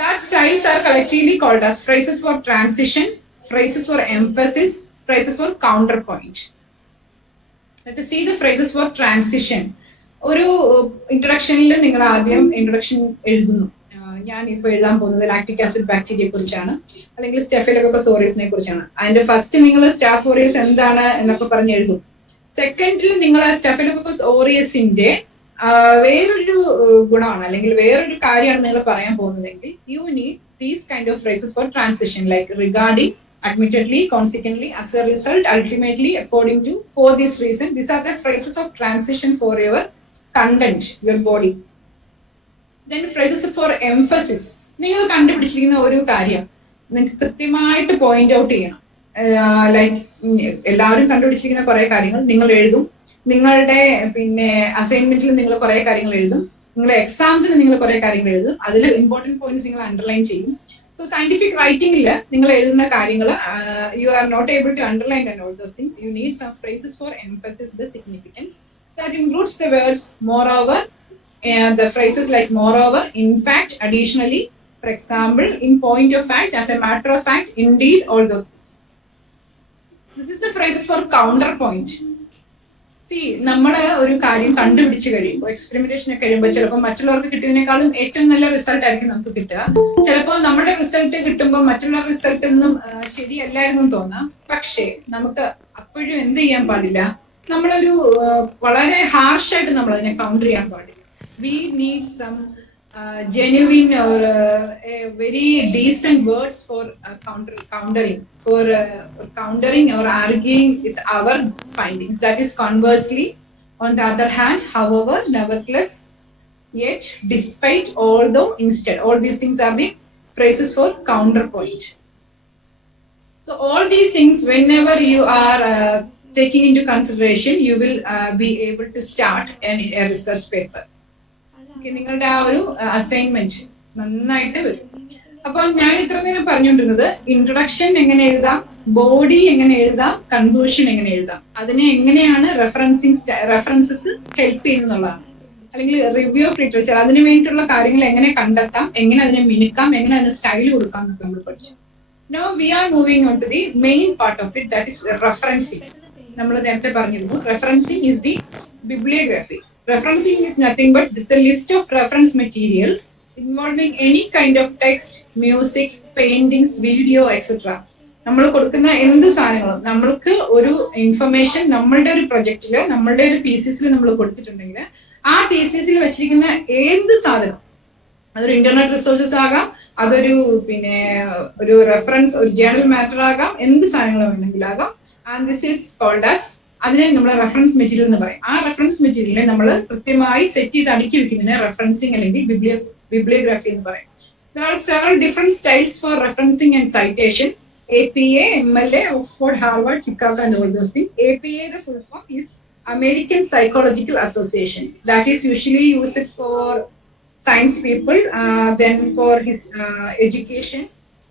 That styles are collectively called as phrases for transition, phrases for emphasis, phrases for counterpoint. Let us see the phrases for transition. ഒരു ഇൻട്രൊഡക്ഷനിൽ നിങ്ങൾ ആദ്യം ഇൻട്രൊഡക്ഷൻ എഴുതുന്നു. ഞാൻ ഇപ്പോൾ എഴുതാൻ പോകുന്നത് lactic acid ബാക്ടീരിയയെ കുറിച്ചാണ്, അല്ലെങ്കിൽ സ്റ്റെഫിലോക്കോക്കസ് ഓറിയസിനെ കുറിച്ചാണ്. അതിന്റെ ഫസ്റ്റ് നിങ്ങൾ സ്റ്റാഫ് ഓറിയസ് എന്താണ് എന്നൊക്കെ പറഞ്ഞ് എഴുതും. സെക്കൻഡിൽ നിങ്ങൾ സ്റ്റെഫിലോക്കോക്കസ് ഓറിയസിന്റെ വേറൊരു ഗുണമാണ് അല്ലെങ്കിൽ വേറൊരു കാര്യമാണ് നിങ്ങൾ പറയാൻ പോകുന്നതെങ്കിൽ you need these kind of phrases for transition, like regarding, admittedly, consequently, as a result, ultimately, according to, for this reason. These are the phrases of transition for your content, your body. Then phrases for emphasis. നിങ്ങൾ കണ്ടുപിടിച്ചിരിക്കുന്ന ഒരു കാര്യം നിങ്ങൾക്ക് കൃത്യമായിട്ട് point out ചെയ്യണം. ലൈക്ക് എല്ലാവരും കണ്ടുപിടിച്ചിരിക്കുന്ന കുറെ കാര്യങ്ങൾ നിങ്ങൾ എഴുതും. നിങ്ങളുടെ പിന്നെ അസൈൻമെന്റിൽ നിങ്ങൾ കുറെ കാര്യങ്ങൾ എഴുതും. നിങ്ങളുടെ എക്സാംസിന് നിങ്ങൾ കുറെ കാര്യങ്ങൾ എഴുതും. അതിൽ ഇമ്പോർട്ടന്റ് പോയിന്റ്സ് നിങ്ങൾ അണ്ടർലൈൻ ചെയ്യും. സോ സയന്റിഫിക് റൈറ്റിംഗിൽ നിങ്ങൾ എഴുതുന്ന കാര്യങ്ങൾ you are not able to underline and all those things. You need some phrases for emphasis the significance. That includes the words moreover, and the phrases like moreover, in fact, additionally, for example, in point of fact, as a matter of fact, indeed, all those things. This is the phrases for counterpoint. C നമ്മൾ ഒരു കാര്യം കണ്ടുപിടിച്ച് കഴിയുമ്പോൾ, എക്സ്പെരിമെന്റേഷൻ ഒക്കെ കഴിയുമ്പോൾ ചിലപ്പോൾ മറ്റുള്ളവർക്ക് കിട്ടിയതിനേക്കാളും ഏറ്റവും നല്ല റിസൾട്ട് ആയിരിക്കും നമുക്ക് കിട്ടുക. ചിലപ്പോൾ നമ്മുടെ റിസൾട്ട് കിട്ടുമ്പോൾ മറ്റുള്ള റിസൾട്ട് ഒന്നും ശരിയല്ലായിരുന്നു തോന്നാം. പക്ഷേ നമുക്ക് അപ്പോഴും എന്ത് ചെയ്യാൻ പാടില്ല, നമ്മളൊരു വളരെ ഹാർഷായിട്ട് നമ്മൾ അതിനെ കൗണ്ടർ ചെയ്യാൻ പാടില്ല. We need some genuine or very decent words for countering or arguing with our findings. That is conversely, On the other hand, however, nevertheless, yet, despite, although, instead, all these things are the phrases for counterpoint. So all these things, whenever you are taking into consideration, you will be able to start a research paper. നിങ്ങളുടെ ആ ഒരു അസൈൻമെന്റ് നന്നായിട്ട് വരും. അപ്പൊ ഞാൻ ഇത്ര നേരം പറഞ്ഞുകൊണ്ടിരുന്നത് ഇൻട്രൊഡക്ഷൻ എങ്ങനെ എഴുതാം, ബോഡി എങ്ങനെ എഴുതാം, കൺക്ലൂഷൻ എങ്ങനെ എഴുതാം, അതിനെ എങ്ങനെയാണ് റെഫറൻസസ് ഹെൽപ്പ് ചെയ്യുന്നതാണ്, അല്ലെങ്കിൽ റിവ്യൂ ഓഫ് ലിറ്ററേച്ചർ, അതിന് വേണ്ടിയിട്ടുള്ള കാര്യങ്ങൾ എങ്ങനെ കണ്ടെത്താം, എങ്ങനെ അതിനെ മിനുക്കാം, എങ്ങനെ അതിന് സ്റ്റൈൽ കൊടുക്കാം എന്നൊക്കെ നമ്മൾ പഠിച്ചു. Now we are moving on to the main part of it, that is referencing. നമ്മൾ നേരത്തെ പറഞ്ഞിരുന്നു, referencing is the bibliography. Referencing is nothing but this is the list of reference material involving any kind of text, music, paintings, video, etc. നമ്മൾ കൊടുക്കുന്ന എന്ത് സാധനങ്ങളും, നമ്മൾക്ക് ഒരു ഇൻഫർമേഷൻ നമ്മളുടെ ഒരു പ്രൊജക്റ്റില്, നമ്മളുടെ ഒരു തീസിസിൽ നമ്മൾ കൊടുത്തിട്ടുണ്ടെങ്കിൽ ആ തീസിസിൽ വെച്ചിരിക്കുന്ന ഏത് സാധനം, അതൊരു ഇന്റർനെറ്റ് റിസോഴ്സസ് ആകാം, അതൊരു പിന്നെ ഒരു റെഫറൻസ്, ഒരു ജേർണൽ മാറ്റർ ആകാം, എന്ത് സാധനങ്ങൾ വേണമെങ്കിലും ആകാം. And this is called as, അതിനെ നമ്മൾ റെഫറൻസ് മെറ്റീരിയൽ എന്ന് പറയും. ആ റെഫറൻസ് മെറ്റീരിയലിനെ നമ്മൾ കൃത്യമായി സെറ്റ് ചെയ്ത് അടുക്കി വെക്കുന്നതിന് റെഫറൻസിങ് അല്ലെങ്കിൽ ബിബ്ലിയോഗ്രാഫി എന്ന് പറയും. There are several different styles for referencing and citation. APA, MLA, Oxford, Harvard, Chicago, and all those things. APA, the full form is American Psychological Association. That is usually used for science people, then for his education,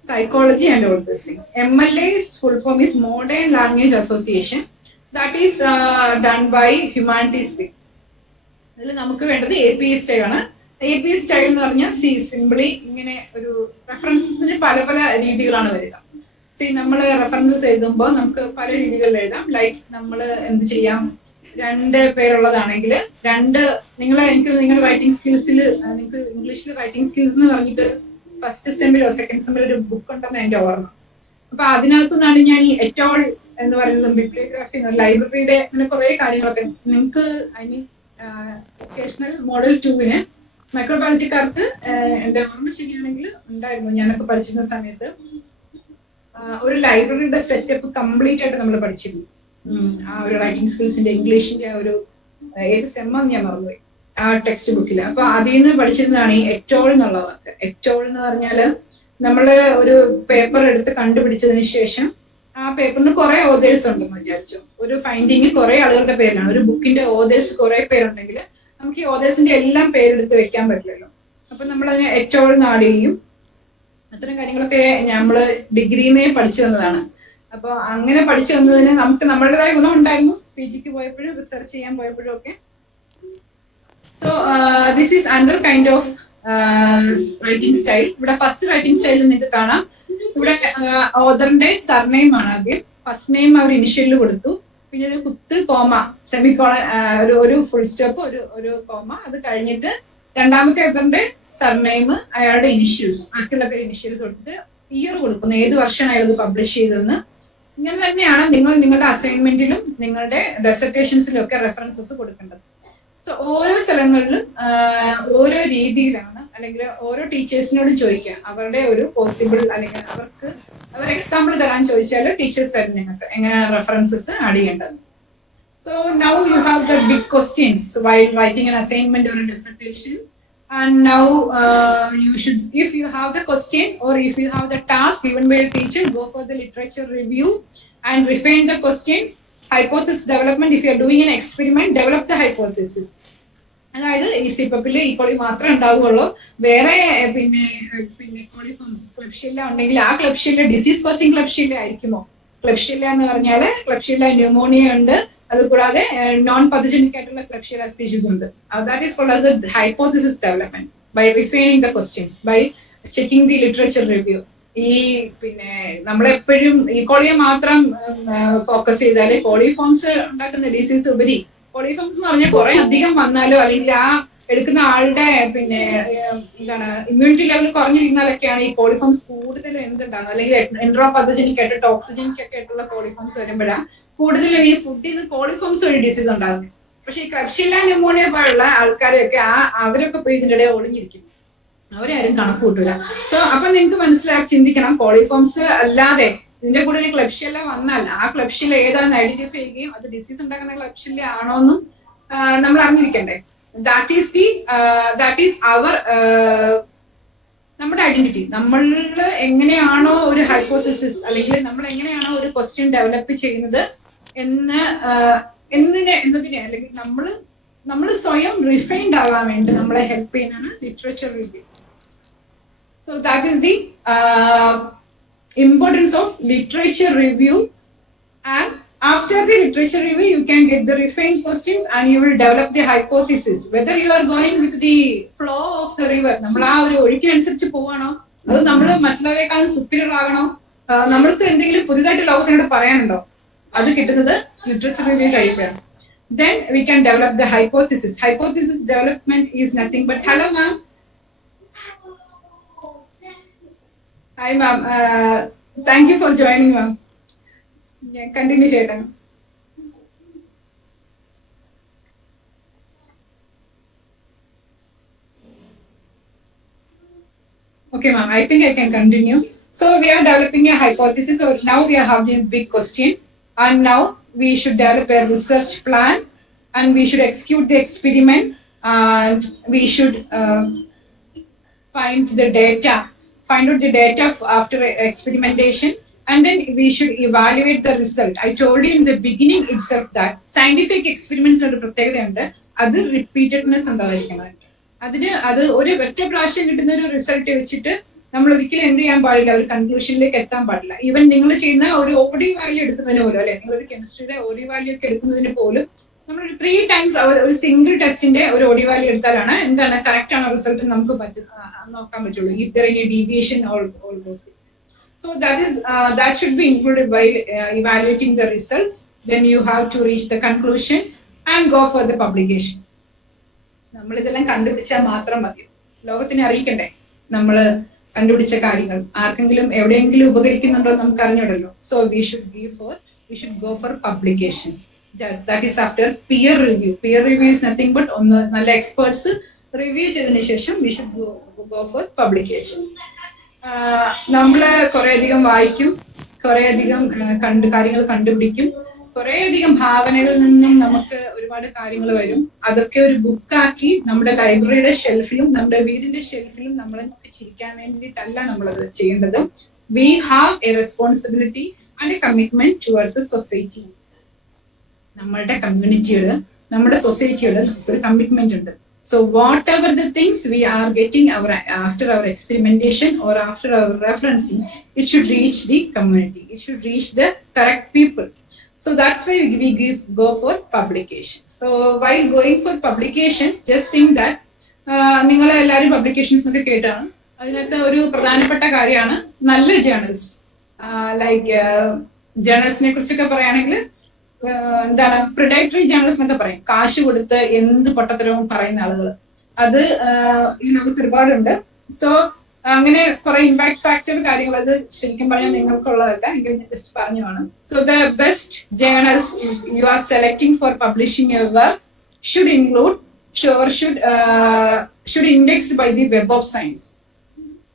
psychology, and all those things. MLA's full form is Modern Language Association. That is done by humanities people. അതിൽ നമുക്ക് വേണ്ടത് APA style ആണ്. APA style എന്ന് പറഞ്ഞാൽ സിംപിളി ഇങ്ങനെ ഒരു റെഫറൻസസിന് പല പല രീതികളാണ് വരിക. നമ്മൾ റെഫറൻസസ് എഴുതുമ്പോൾ നമുക്ക് പല രീതികളിൽ എഴുതാം. ലൈക്ക് നമ്മൾ എന്ത് ചെയ്യാം, 2 പേരുള്ളതാണെങ്കിൽ എനിക്ക് നിങ്ങളുടെ റൈറ്റിംഗ് സ്കിൽസിൽ, നിങ്ങൾക്ക് ഇംഗ്ലീഷിൽ റൈറ്റിംഗ് സ്കിൽസ് എന്ന് പറഞ്ഞിട്ട് ഫസ്റ്റ് സെമ്മിലോ സെക്കൻഡ് സെമ്മിലോ ഒരു ബുക്ക് ഉണ്ടെന്ന് എന്റെ ഓർമ്മ. അപ്പൊ അതിനകത്തുനിന്നാണ് ഞാൻ ഈ എറ്റോൾ എന്ന് പറയുന്നത്, ബിബ്ലിയോഗ്രാഫി, ലൈബ്രറിയുടെ അങ്ങനെ കുറെ കാര്യങ്ങളൊക്കെ നിങ്ങൾക്ക്, ഐ മീൻ വൊക്കേഷണൽ മോഡൽ 2-ന് മൈക്രോബയോളജിക്കാർക്ക് എന്റെ ഓർമ്മ ശരിയാണെങ്കിൽ ഉണ്ടായിരുന്നു. ഞാനൊക്കെ പഠിച്ചിരുന്ന സമയത്ത് ഒരു ലൈബ്രറിയുടെ സെറ്റപ്പ് കംപ്ലീറ്റ് ആയിട്ട് നമ്മൾ പഠിച്ചിരുന്നു. ആ ഒരു റൈറ്റിംഗ് സ്കിൽസിന്റെ ഇംഗ്ലീഷിന്റെ ആ ഒരു ഏത് സെമ്മെന്ന് ഞാൻ മറന്നുപോയി ആ ടെക്സ്റ്റ് ബുക്കിൽ. അപ്പൊ അതിൽ നിന്ന് പഠിച്ചിരുന്നതാണ് ഈ എറ്റോൾ എന്നുള്ള വാക്ക്. എറ്റോൾ എന്ന് പറഞ്ഞാല് നമ്മള് ഒരു പേപ്പർ എടുത്ത് കണ്ടുപിടിച്ചതിന് ശേഷം ആ പേപ്പറിന് കുറെ ഓതേഴ്സ് ഉണ്ടെന്ന് വിചാരിച്ചു. ഒരു ഫൈൻഡിങ് കുറെ ആളുകളുടെ പേരിലാണ്. ഒരു ബുക്കിന്റെ ഓതേഴ്സ് കുറെ പേരുണ്ടെങ്കിൽ നമുക്ക് ഈ ഓതേഴ്സിന്റെ എല്ലാം പേരെടുത്ത് വെക്കാൻ പറ്റില്ലല്ലോ. അപ്പൊ നമ്മൾ അതിനെ എറ്റോൾ എന്ന് ആഡ് ചെയ്യും. അത്തരം കാര്യങ്ങളൊക്കെ നമ്മള് ഡിഗ്രിന്നേ പഠിച്ചു വന്നതാണ്. അപ്പൊ അങ്ങനെ പഠിച്ചു വന്നതിന് നമുക്ക് നമ്മളുടേതായ ഗുണം ഉണ്ടായിരുന്നു. PGക്ക് പോയപ്പോഴും റിസർച്ച് ചെയ്യാൻ പോയപ്പോഴും ഒക്കെ. So this is another kind of writing style. ഇവിടെ ഫസ്റ്റ് റൈറ്റിംഗ് സ്റ്റൈൽ നിങ്ങൾക്ക് കാണാം. ഇവിടെ ഓതറിന്റെ സർനെയിം ആണ് ആദ്യം. ഫസ്റ്റ് നെയിം അവർ ഇനിഷ്യലിൽ കൊടുത്തു, പിന്നെ ഒരു കുത്ത്, കോമ, സെമിക്കോളൻ, ഒരു ഫുൾ സ്റ്റോപ്പ്, ഒരു കോമ. അത് കഴിഞ്ഞിട്ട് രണ്ടാമത്തെ ഓതറിന്റെ സർനെയിം, അയാളുടെ ഇനിഷ്യൽസ്, ബാക്കിയുള്ള പേര് ഇനിഷ്യൽസ് കൊടുത്തിട്ട് ഇയർ കൊടുക്കുന്നു, ഏത് വർഷമാണ് അയാൾ ഇത് പബ്ലിഷ് ചെയ്തതെന്ന്. ഇങ്ങനെ തന്നെയാണ് നിങ്ങൾ നിങ്ങളുടെ അസൈൻമെന്റിലും നിങ്ങളുടെ ഡെസർട്ടേഷൻസിലും ഒക്കെ റെഫറൻസസ് കൊടുക്കേണ്ടത്. സോ ഓരോ സ്ഥലങ്ങളിലും ഓരോ രീതിയിലാണ്, അല്ലെങ്കിൽ ഓരോ ടീച്ചേഴ്സിനോട് ചോദിക്കുക അവരുടെ ഒരു പോസിബിൾ, അല്ലെങ്കിൽ അവർ എക്സാമ്പിൾ തരാൻ ചോദിച്ചാൽ ടീച്ചേഴ്സ് തരും നിങ്ങൾക്ക് എങ്ങനെയാണ് റെഫറൻസസ് ആഡ് ചെയ്യേണ്ടത്. So now you have the big questions while writing an assignment or a dissertation. And now you should, if you have the question or if you have the task given by a teacher, go for the literature review and refine the question. Hypothesis development, if you are doing an experiment, develop the hypothesis. അതായത് ഈ സിപ്പപ്പില് ഈക്വളി മാത്രമേ ഉണ്ടാവുകയുള്ളൂ. വേറെ പിന്നെ കോളിഫോംസ്, ക്ലബ്ഷില്ല ഉണ്ടെങ്കിൽ ആ ക്ലബ്ഷില്ല ഡിസീസ് കോസിംഗ് ക്ലബ്ഷില്ല ആയിരിക്കുമോ? ക്ലബ്ഷില്ല എന്ന് പറഞ്ഞാല് ക്ലബ്ഷില്ല ന്യൂമോണിയ ഉണ്ട്, അതുകൂടാതെ നോൺ പതജനിക് ആയിട്ടുള്ള ക്ലബ്ഷില്ല സ്പീഷീസ് ഉണ്ട്. That is called as a hypothesis development by refining the questions, by checking the literature review. ഈ നമ്മളെപ്പോഴും ഈക്കോളിയെ മാത്രം ഫോക്കസ് ചെയ്താല് കോളിഫോംസ് ഉണ്ടാക്കുന്ന ഡിസീസ് ഉപരി, കോളിഫോംസ് എന്ന് പറഞ്ഞാൽ കുറെ അധികം വന്നാലോ അല്ലെങ്കിൽ ആ എടുക്കുന്ന ആളുടെ എന്താണ് ഇമ്മ്യൂണിറ്റി ലെവൽ കുറഞ്ഞിരുന്നാലൊക്കെയാണ് ഈ കോളിഫോംസ് കൂടുതലും എന്തുണ്ടാകുന്നത്. അല്ലെങ്കിൽ എൻട്രോ പതജനിക് ആയിട്ട് ടോക്സിജനിക് ഒക്കെ ആയിട്ടുള്ള കോളിഫോംസ് വരുമ്പോഴാണ് കൂടുതലും ഈ ഫുഡിൽ നിന്ന് കോളിഫോംസ് വഴി ഡിസീസ് ഉണ്ടാകുന്നത്. പക്ഷെ ഈ ക്ലബ്ഷില്ല ന്യൂമോണിയ പോലുള്ള ആൾക്കാരെയൊക്കെ അവരൊക്കെ പോയി ഇതിൻ്റെ ഇടയിൽ ഒളിഞ്ഞിരിക്കുന്നു, അവരാരും കണക്ക് കൂട്ടില്ല. സോ അപ്പൊ നിങ്ങൾക്ക് ചിന്തിക്കണം, കോളിഫോംസ് അല്ലാതെ ഇതിന്റെ കൂടെ ഒരു ക്ലബ്ഷില്ല വന്നാൽ ആ ക്ലബ്ഷില്ല ഏതാണെന്ന് ഐഡന്റിഫൈ ചെയ്യുകയും അത് ഡിസീസ് ഉണ്ടാക്കുന്ന ക്ലബ്ഷില്ല ആണോന്നും നമ്മൾ അറിഞ്ഞിരിക്കണ്ടേ? ദാറ്റ് ഈസ് അവർ നമ്മുടെ ഐഡന്റിറ്റി. നമ്മൾ എങ്ങനെയാണോ ഒരു ഹൈപ്പോത്തിസിസ് അല്ലെങ്കിൽ നമ്മൾ എങ്ങനെയാണോ ഒരു ക്വസ്റ്റ്യൻ ഡെവലപ്പ് ചെയ്യുന്നത് എന്ന് എന്നതിനെ അല്ലെങ്കിൽ നമ്മൾ സ്വയം റിഫൈൻഡ് ആകാൻ വേണ്ടി നമ്മളെ ഹെൽപ്പ് ചെയ്യുന്നതാണ് literature review. So that is the importance of literature review. And after the literature review you can get the refined questions and you will develop the hypothesis whether you are going with the flow of the river. നമ്മൾ ആ ഒരു ഒഴുക്കിനനുസരിച്ച് പോവാണോ, അത് നമ്മൾ മറ്റുള്ളവരെക്കാളും സുപ്പീരിയർ ആകണോ, നമ്മൾക്ക് എന്തെങ്കിലും പുതിയതായിട്ട് ലോകത്തിനോട് പറയാനുണ്ടോ, അത് കിട്ടുന്നത് ലിറ്ററേച്ചർ റിവ്യൂ കഴിയുമ്പോഴാണ്. Then we can develop the hypothesis. Hypothesis development is nothing but, hello ma'am. Hi ma'am, thank you for joining ma'am. Continue ചെയ്യട്ടെ. Okay ma'am, I think I can continue. So we are developing a hypothesis, or now we are having a big question, and now we should develop a research plan, and we should execute the experiment, and we should find out the data after experimentation, and then we should evaluate the result. I told you in the beginning itself that scientific experiments ഒരു പ്രത്യേകതയുണ്ട്, അത് റിപ്പീറ്റഡ്നെസ് ഉണ്ടായിരിക്കണം. അത് ഒരു ഒറ്റ പ്രാവശ്യം കിട്ടുന്ന ഒരു റിസൾട്ട് വെച്ചിട്ട് നമ്മൾ ഒരിക്കലും എന്ത് ചെയ്യാൻ പാടില്ല, ഒരു കൺക്ലൂഷനിലേക്ക് എത്താൻ പാടില്ല. ഈവൻ നിങ്ങൾ ചെയ്യുന്ന ഒരു ഓഡി വാല്യൂ എടുക്കുന്നതിന് പോലും, അല്ലെ, നിങ്ങൾ ഒരു കെമിസ്ട്രിയുടെ ഓഡി വാല്യൂ ഒക്കെ എടുക്കുന്നതിന് പോലും നമ്മളൊരു 3 times ഒരു സിംഗിൾ ടെസ്റ്റിന്റെ ഒരു ഓഡി വാല്യൂ എടുത്താലാണ് എന്താണ് കറക്റ്റ് ആണോ റിസൾട്ട് നമുക്ക് നോക്കാൻ പറ്റുള്ളൂ. If there any deviation all those things. So that should be included while evaluating the results. Then you have to reach the conclusion and go for the publication. നമ്മൾ ഇതെല്ലാം കണ്ടുപിടിച്ചാൽ മാത്രം മതി, ലോകത്തിനെ അറിയിക്കണ്ടേ നമ്മൾ കണ്ടുപിടിച്ച കാര്യങ്ങൾ. ആർക്കെങ്കിലും എവിടെയെങ്കിലും ഉപകരിക്കുന്നുണ്ടോ നമുക്ക് അറിഞ്ഞൂടല്ലോ. So we should go for publications. That is after peer review. Peer review is nothing but ഒന്ന് നല്ല എക്സ്പേർട്സ് റിവ്യൂ ചെയ്തതിനു ശേഷം we should go for publication. നമ്മള് കുറേയധികം വായിക്കും, കുറേയധികം കാര്യങ്ങൾ കണ്ടുപിടിക്കും, കുറേയധികം ഭാവനകളിൽ നിന്നും നമുക്ക് ഒരുപാട് കാര്യങ്ങൾ വരും. അതൊക്കെ ഒരു ബുക്കാക്കി നമ്മുടെ ലൈബ്രറിയുടെ ഷെൽഫിലും നമ്മുടെ വീടിന്റെ ഷെൽഫിലും നമ്മളെ ചിരിക്കാൻ വേണ്ടിയിട്ടല്ല നമ്മളത് ചെയ്യേണ്ടത്. We have a responsibility and a commitment towards the society. നമ്മളുടെ കമ്മ്യൂണിറ്റിയോട്, നമ്മുടെ സൊസൈറ്റിയോട് ഒരു കമ്മിറ്റ്മെന്റ് ഉണ്ട്. So whatever the things we are getting after our experimentation or after our referencing, it should reach the community, it should reach the correct people. So that's why we go for publication. So while going for publication, just think that നിങ്ങൾ എല്ലാവരും പബ്ലിക്കേഷൻസ് ഒക്കെ കേട്ടാണ്. അതിനകത്ത് ഒരു പ്രധാനപ്പെട്ട കാര്യമാണ് നല്ല journals. Like ജേർണൽസിനെ കുറിച്ചൊക്കെ പറയുകയാണെങ്കിൽ എന്താണ് പ്രിഡക്ടറി ജേർണൽസ് എന്നൊക്കെ പറയും, കാശ് കൊടുത്ത് എന്ത് പൊട്ടത്തരവും പറയുന്ന ആളുകൾ. അത് ഈ ലോകത്ത് ഒരുപാടുണ്ട്. സോ അങ്ങനെ കുറെ ഇമ്പാക്ട് ഫാക്ടർ കാര്യങ്ങൾ, അത് ശരിക്കും പറഞ്ഞാൽ നിങ്ങൾക്കുള്ളതല്ല, എങ്കിൽ ജസ്റ്റ് പറഞ്ഞുമാണ്. So the best journals you are selecting for publishing your work should indexed by the Web of Science.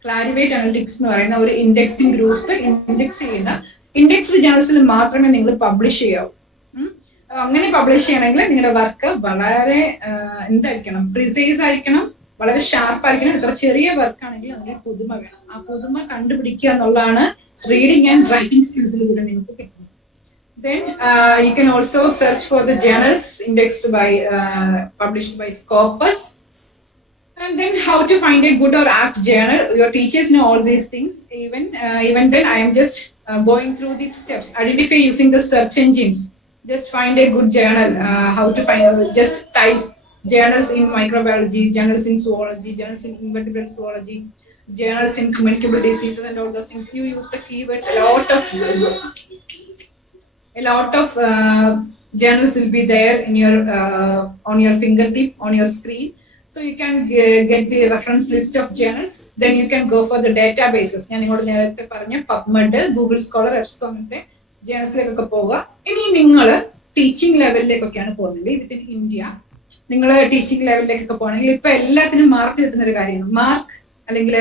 Clarivate Analytics എന്ന് പറയുന്ന ഒരു ഇൻഡെക്സിംഗ് ഗ്രൂപ്പ് ഇൻഡെക്സ് ചെയ്യുന്ന ഇൻഡെക്സ്ഡ് ജേർണൽസിൽ മാത്രമേ നിങ്ങൾ പബ്ലിഷ് ചെയ്യാവൂ. അങ്ങനെ പബ്ലിഷ് ചെയ്യണമെങ്കിൽ നിങ്ങളുടെ വർക്ക് വളരെ എന്തായിരിക്കണം, പ്രിസൈസ് ആയിരിക്കണം, വളരെ ഷാർപ്പ് ആയിരിക്കണം. ഇത്ര ചെറിയ വർക്ക് ആണെങ്കിൽ അതിന് പുതുമ വേണം. ആ പുതുമ കണ്ടുപിടിക്കുക എന്നുള്ളതാണ് റീഡിംഗ് ആൻഡ് റൈറ്റിംഗ് സ്കിൽസിലൂടെ നിങ്ങൾക്ക് കിട്ടുന്നത്. Then you can also search for the journals indexed by published by Scopus. And then how to find a good or apt journal. Your teachers know all these things. Even then I am just going through the steps. Identify using the search engines. Just find a good journal. How to find, just type journals in microbiology, journals in zoology, journals in invertebrate zoology, journals in communicable diseases and all those things. You use the keywords. A lot of journals will be there in your on your fingertip, on your screen. So you can get the reference list of journals. Then you can go for the databases. ഞാൻ നിങ്ങളോട് നേരത്തെ പറഞ്ഞ PubMed, Google Scholar, EBSCO അങ്ങനത്തെ ജേർണൽസിലേക്കൊക്കെ പോവുക. ഇനി നിങ്ങൾ teaching ലെവലിലേക്കൊക്കെയാണ് പോകുന്നത് വിത്തിൻ ഇന്ത്യ. നിങ്ങൾ ടീച്ചിങ് ലെവലിലേക്കൊക്കെ പോകണമെങ്കിൽ ഇപ്പൊ എല്ലാത്തിനും മാർക്ക് കിട്ടുന്ന ഒരു കാര്യമാണ്. മാർക്ക് അല്ലെങ്കിൽ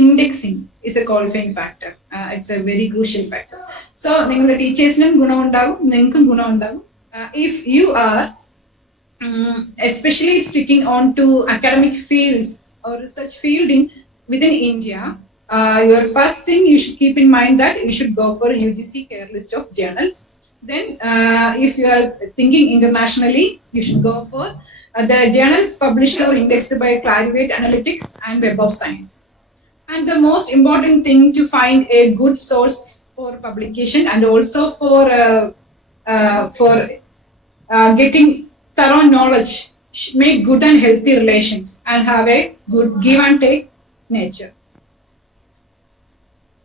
indexing is a qualifying factor. It's a very crucial factor. So നിങ്ങളുടെ ടീച്ചേഴ്സിനും ഗുണമുണ്ടാകും, നിങ്ങൾക്കും ഗുണമുണ്ടാകും. If you are especially sticking on to academic fields or research field in within India, your first thing you should keep in mind that you should go for UGC care list of journals. Then, if you are thinking internationally, you should go for the journals published or indexed by Clarivate Analytics and Web of Science. And the most important thing to find a good source for publication and also for getting thorough knowledge, make good and healthy relations, and have a good give and take nature.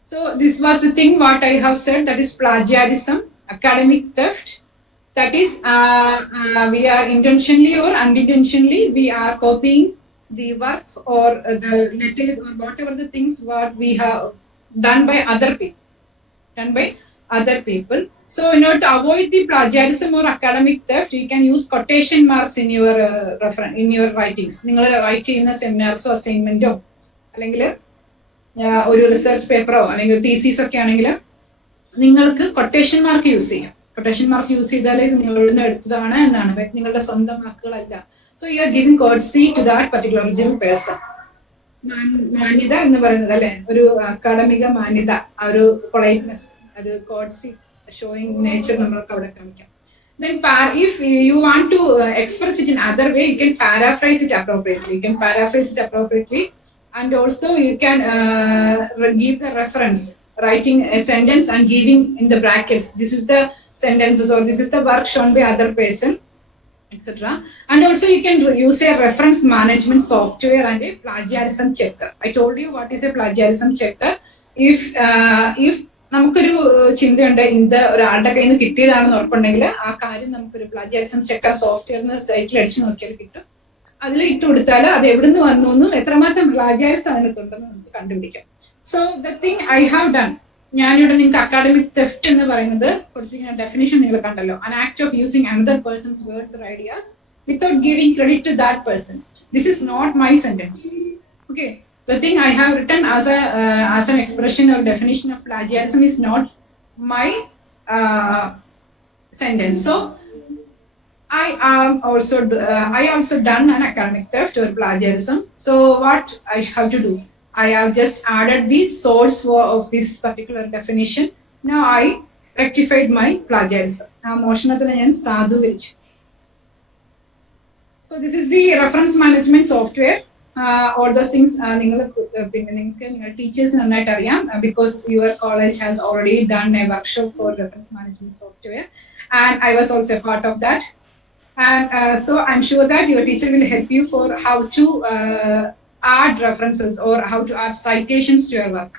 So this was the thing what I have said, that is plagiarism, academic theft. That is, we are intentionally or unintentionally we are copying the work or the letters or whatever the things what we have done by other people, done by other people. So in order to avoid the plagiarism or academic theft, you can use quotation marks in your reference in your writings. നിങ്ങൾ റൈറ്റ് ചെയ്യുന്ന സെമിനാർസോ അസൈൻമെന്റോ അല്ലെങ്കിൽ ഒരു റിസർച്ച് പേപ്പറോ അല്ലെങ്കിൽ തീസീസ് ഒക്കെ ആണെങ്കിൽ നിങ്ങൾക്ക് കൊട്ടേഷൻ മാർക്ക് യൂസ് ചെയ്യാം. കൊട്ടേഷൻ മാർക്ക് യൂസ് ചെയ്താലേ ഇത് നിങ്ങളിൽ നിന്ന് എടുത്തതാണ് എന്നാണ്, നിങ്ങളുടെ സ്വന്തം വാക്കുകളല്ല. So you are giving courtesy to that particular original person. മാന്യത എന്ന് പറയുന്നത് അല്ലെ, ഒരു അക്കാഡമിക മാന്യത, ആ ഒരു പൊളൈറ്റ്നെസ്, അത് കോഴ്സി ഷോയിങ് നേച്ചർ നമ്മൾക്ക് അവിടെ കാണിക്കാം. Then if you want to express it in other way, you can paraphrase it appropriately. You can paraphrase it appropriately, and also you can give the reference, writing a sentence and giving in the brackets, this is the sentences or this is the work shown by other person, etc. And also you can use a reference management software and a plagiarism checker. I told you what is a plagiarism checker. If നമുക്കൊരു ചിന്തയുണ്ട് ഇത് ഒരാളുടെ കയ്യിൽ നിന്ന് കിട്ടിയതാണെന്ന് ഉറപ്പുണ്ടെങ്കിൽ ആ കാര്യം നമുക്കൊരു പ്ലാജിയാരിസം ചെക്കർ സോഫ്റ്റ്വെയറിന് സൈറ്റിൽ അടിച്ചു നോക്കിയാൽ കിട്ടും. അതിൽ ഇട്ട് കൊടുത്താൽ അത് എവിടുന്ന് വന്നു എന്നും എത്രമാത്രം പ്ലാജിയാരിസം അതിനകത്തുണ്ടെന്ന് നമുക്ക് കണ്ടുപിടിക്കാം. So the thing I have done, ഞാനിവിടെ നിങ്ങൾക്ക് അക്കാഡമിക് തെഫ്റ്റ് എന്ന് പറയുന്നത് കൊടുത്തിരിക്കുന്ന ഡെഫിനിഷൻ നിങ്ങൾ കണ്ടല്ലോ, an act of using another person's words or ideas without giving credit to that person. This is not my sentence. Okay, the thing I have written as an expression or definition of plagiarism is not my sentence. So I also done an academic theft or plagiarism. So what I have to do? I have just added the source of this particular definition. Now I rectified my plagiarism. Now മോഷണത്തിന് ഞാൻ സാധൂകരിച്ചു. So this is the reference management software. All those things നിങ്ങൾക്ക് ടീച്ചേഴ്സ് നന്നായിട്ട് അറിയാം, because your college has already done a workshop for reference management software, and I was also a part of that. And so I'm sure that your teacher will help you for how to add references or how to add citations to your work.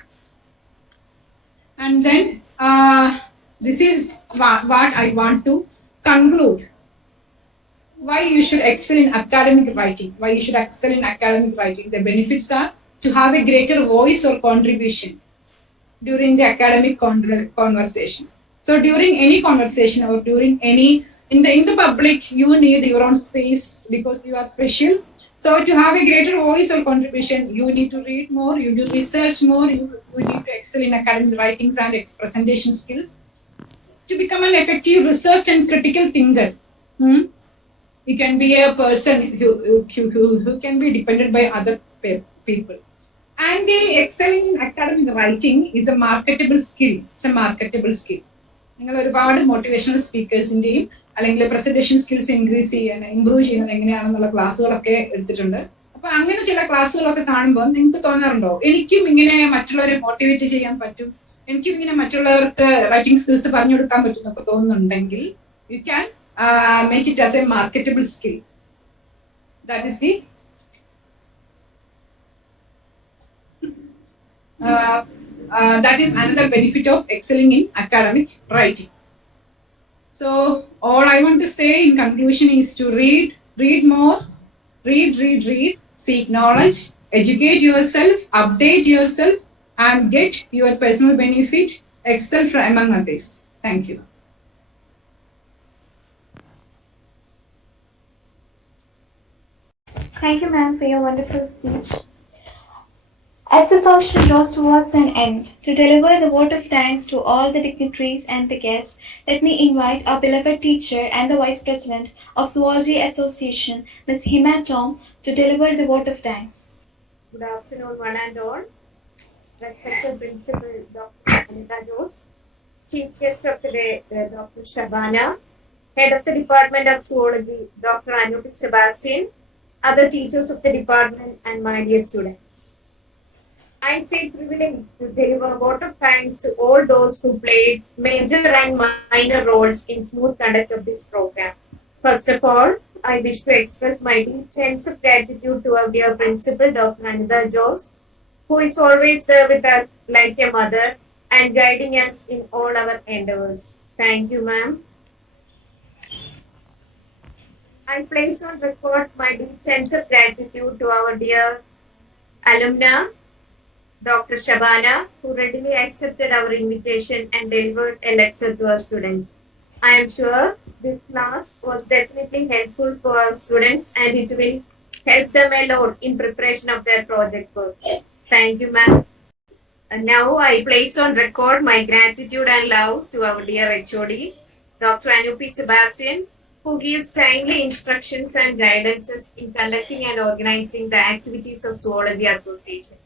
And then this is what I want to conclude. Why you should excel in academic writing. Why you should excel in academic writing. The benefits are to have a greater voice or contribution during the academic conversations. So during any conversation or during any in the public, you need your own space because you are special. So to have a greater voice or contribution, you need to read more, you need to research more, you need to excel in academic writings and presentation skills. To become an effective research and critical thinker, you can be a person who can be depended by other people. And the excelling in academic writing is a marketable skill. It's a marketable skill. നിങ്ങൾ ഒരുപാട് മോട്ടിവേഷണൽ സ്പീക്കേഴ്സിന്റെയും അല്ലെങ്കിൽ presentation skills improve ചെയ്യുന്നത് എങ്ങനെയാണെന്നുള്ള ക്ലാസ്സുകളൊക്കെ എടുത്തിട്ടുണ്ട്. അപ്പൊ അങ്ങനെ ചില ക്ലാസ്സുകളൊക്കെ കാണുമ്പോൾ നിങ്ങൾക്ക് തോന്നാറുണ്ടോ, എനിക്കും ഇങ്ങനെ മറ്റുള്ളവരെ മോട്ടിവേറ്റ് ചെയ്യാൻ പറ്റും, എനിക്കും ഇങ്ങനെ മറ്റുള്ളവർക്ക് റൈറ്റിംഗ് സ്കിൽസ് പറഞ്ഞു കൊടുക്കാൻ പറ്റും എന്നൊക്കെ തോന്നുന്നുണ്ടെങ്കിൽ, you can make it as a marketable skill. That is the that is another benefit of excelling in academic writing. So all I want to say in conclusion is to read more, read, seek knowledge, educate yourself, update yourself, and get your personal benefit, excel from among others. Thank you. Thank you, ma'am, for your wonderful speech. As the function draws towards an end, to deliver the vote of thanks to all the dignitaries and the guests, let me invite our beloved teacher and the Vice President of Zoology Association, Ms. Hima Tom, to deliver the vote of thanks. Good afternoon, one and all. Respected Principal Dr. Anita Jose, Chief Guest of the day, Dr. Shabana, Head of the Department of Zoology, Dr. Anup Sebastian, other teachers of the department, and my dear students. I feel privileged to deliver a vote of thanks to all those who played major and minor roles in smooth conduct of this program. First of all, I wish to express my deep sense of gratitude to our dear principal, Dr. Anita Jose, who is always there with us like a mother and guiding us in all our endeavors. Thank you, ma'am. I place on record my deep sense of gratitude to our dear alumna, Dr. Shabana, who readily accepted our invitation and delivered a lecture to our students. I am sure this class was definitely helpful for our students and it will help them a lot in preparation of their project works. Thank you, ma'am. And now I place on record my gratitude and love to our dear HOD, Dr. Anup Sebastian, who gives timely instructions and guidances in conducting and organizing the activities of Zoology Association.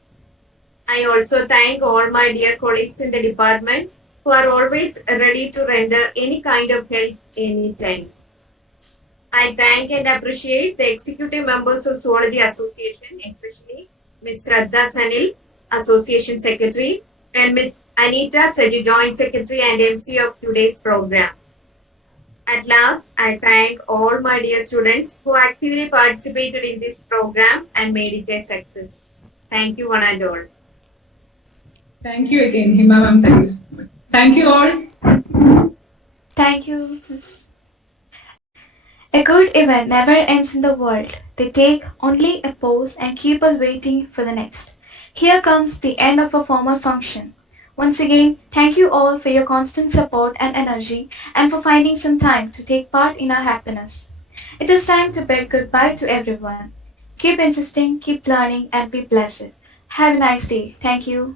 I also thank all my dear colleagues in the department who are always ready to render any kind of help anytime. I thank and appreciate the executive members of Zoology Association, especially Ms. Radha Sanil, Association Secretary, and Ms. Anita Saji, Joint Secretary and MC of today's program. At last, I thank all my dear students who actively participated in this program and made it a success. Thank you, one and all. Thank you again, Hima ma'am. Thank you so much. Thank you all. Thank you. A good event never ends in the world. They take only a pause and keep us waiting for the next. Here comes the end of a formal function. Once again, thank you all for your constant support and energy and for finding some time to take part in our happiness. It is time to bid goodbye to everyone. Keep insisting, keep learning, and be blessed. Have a nice day. Thank you.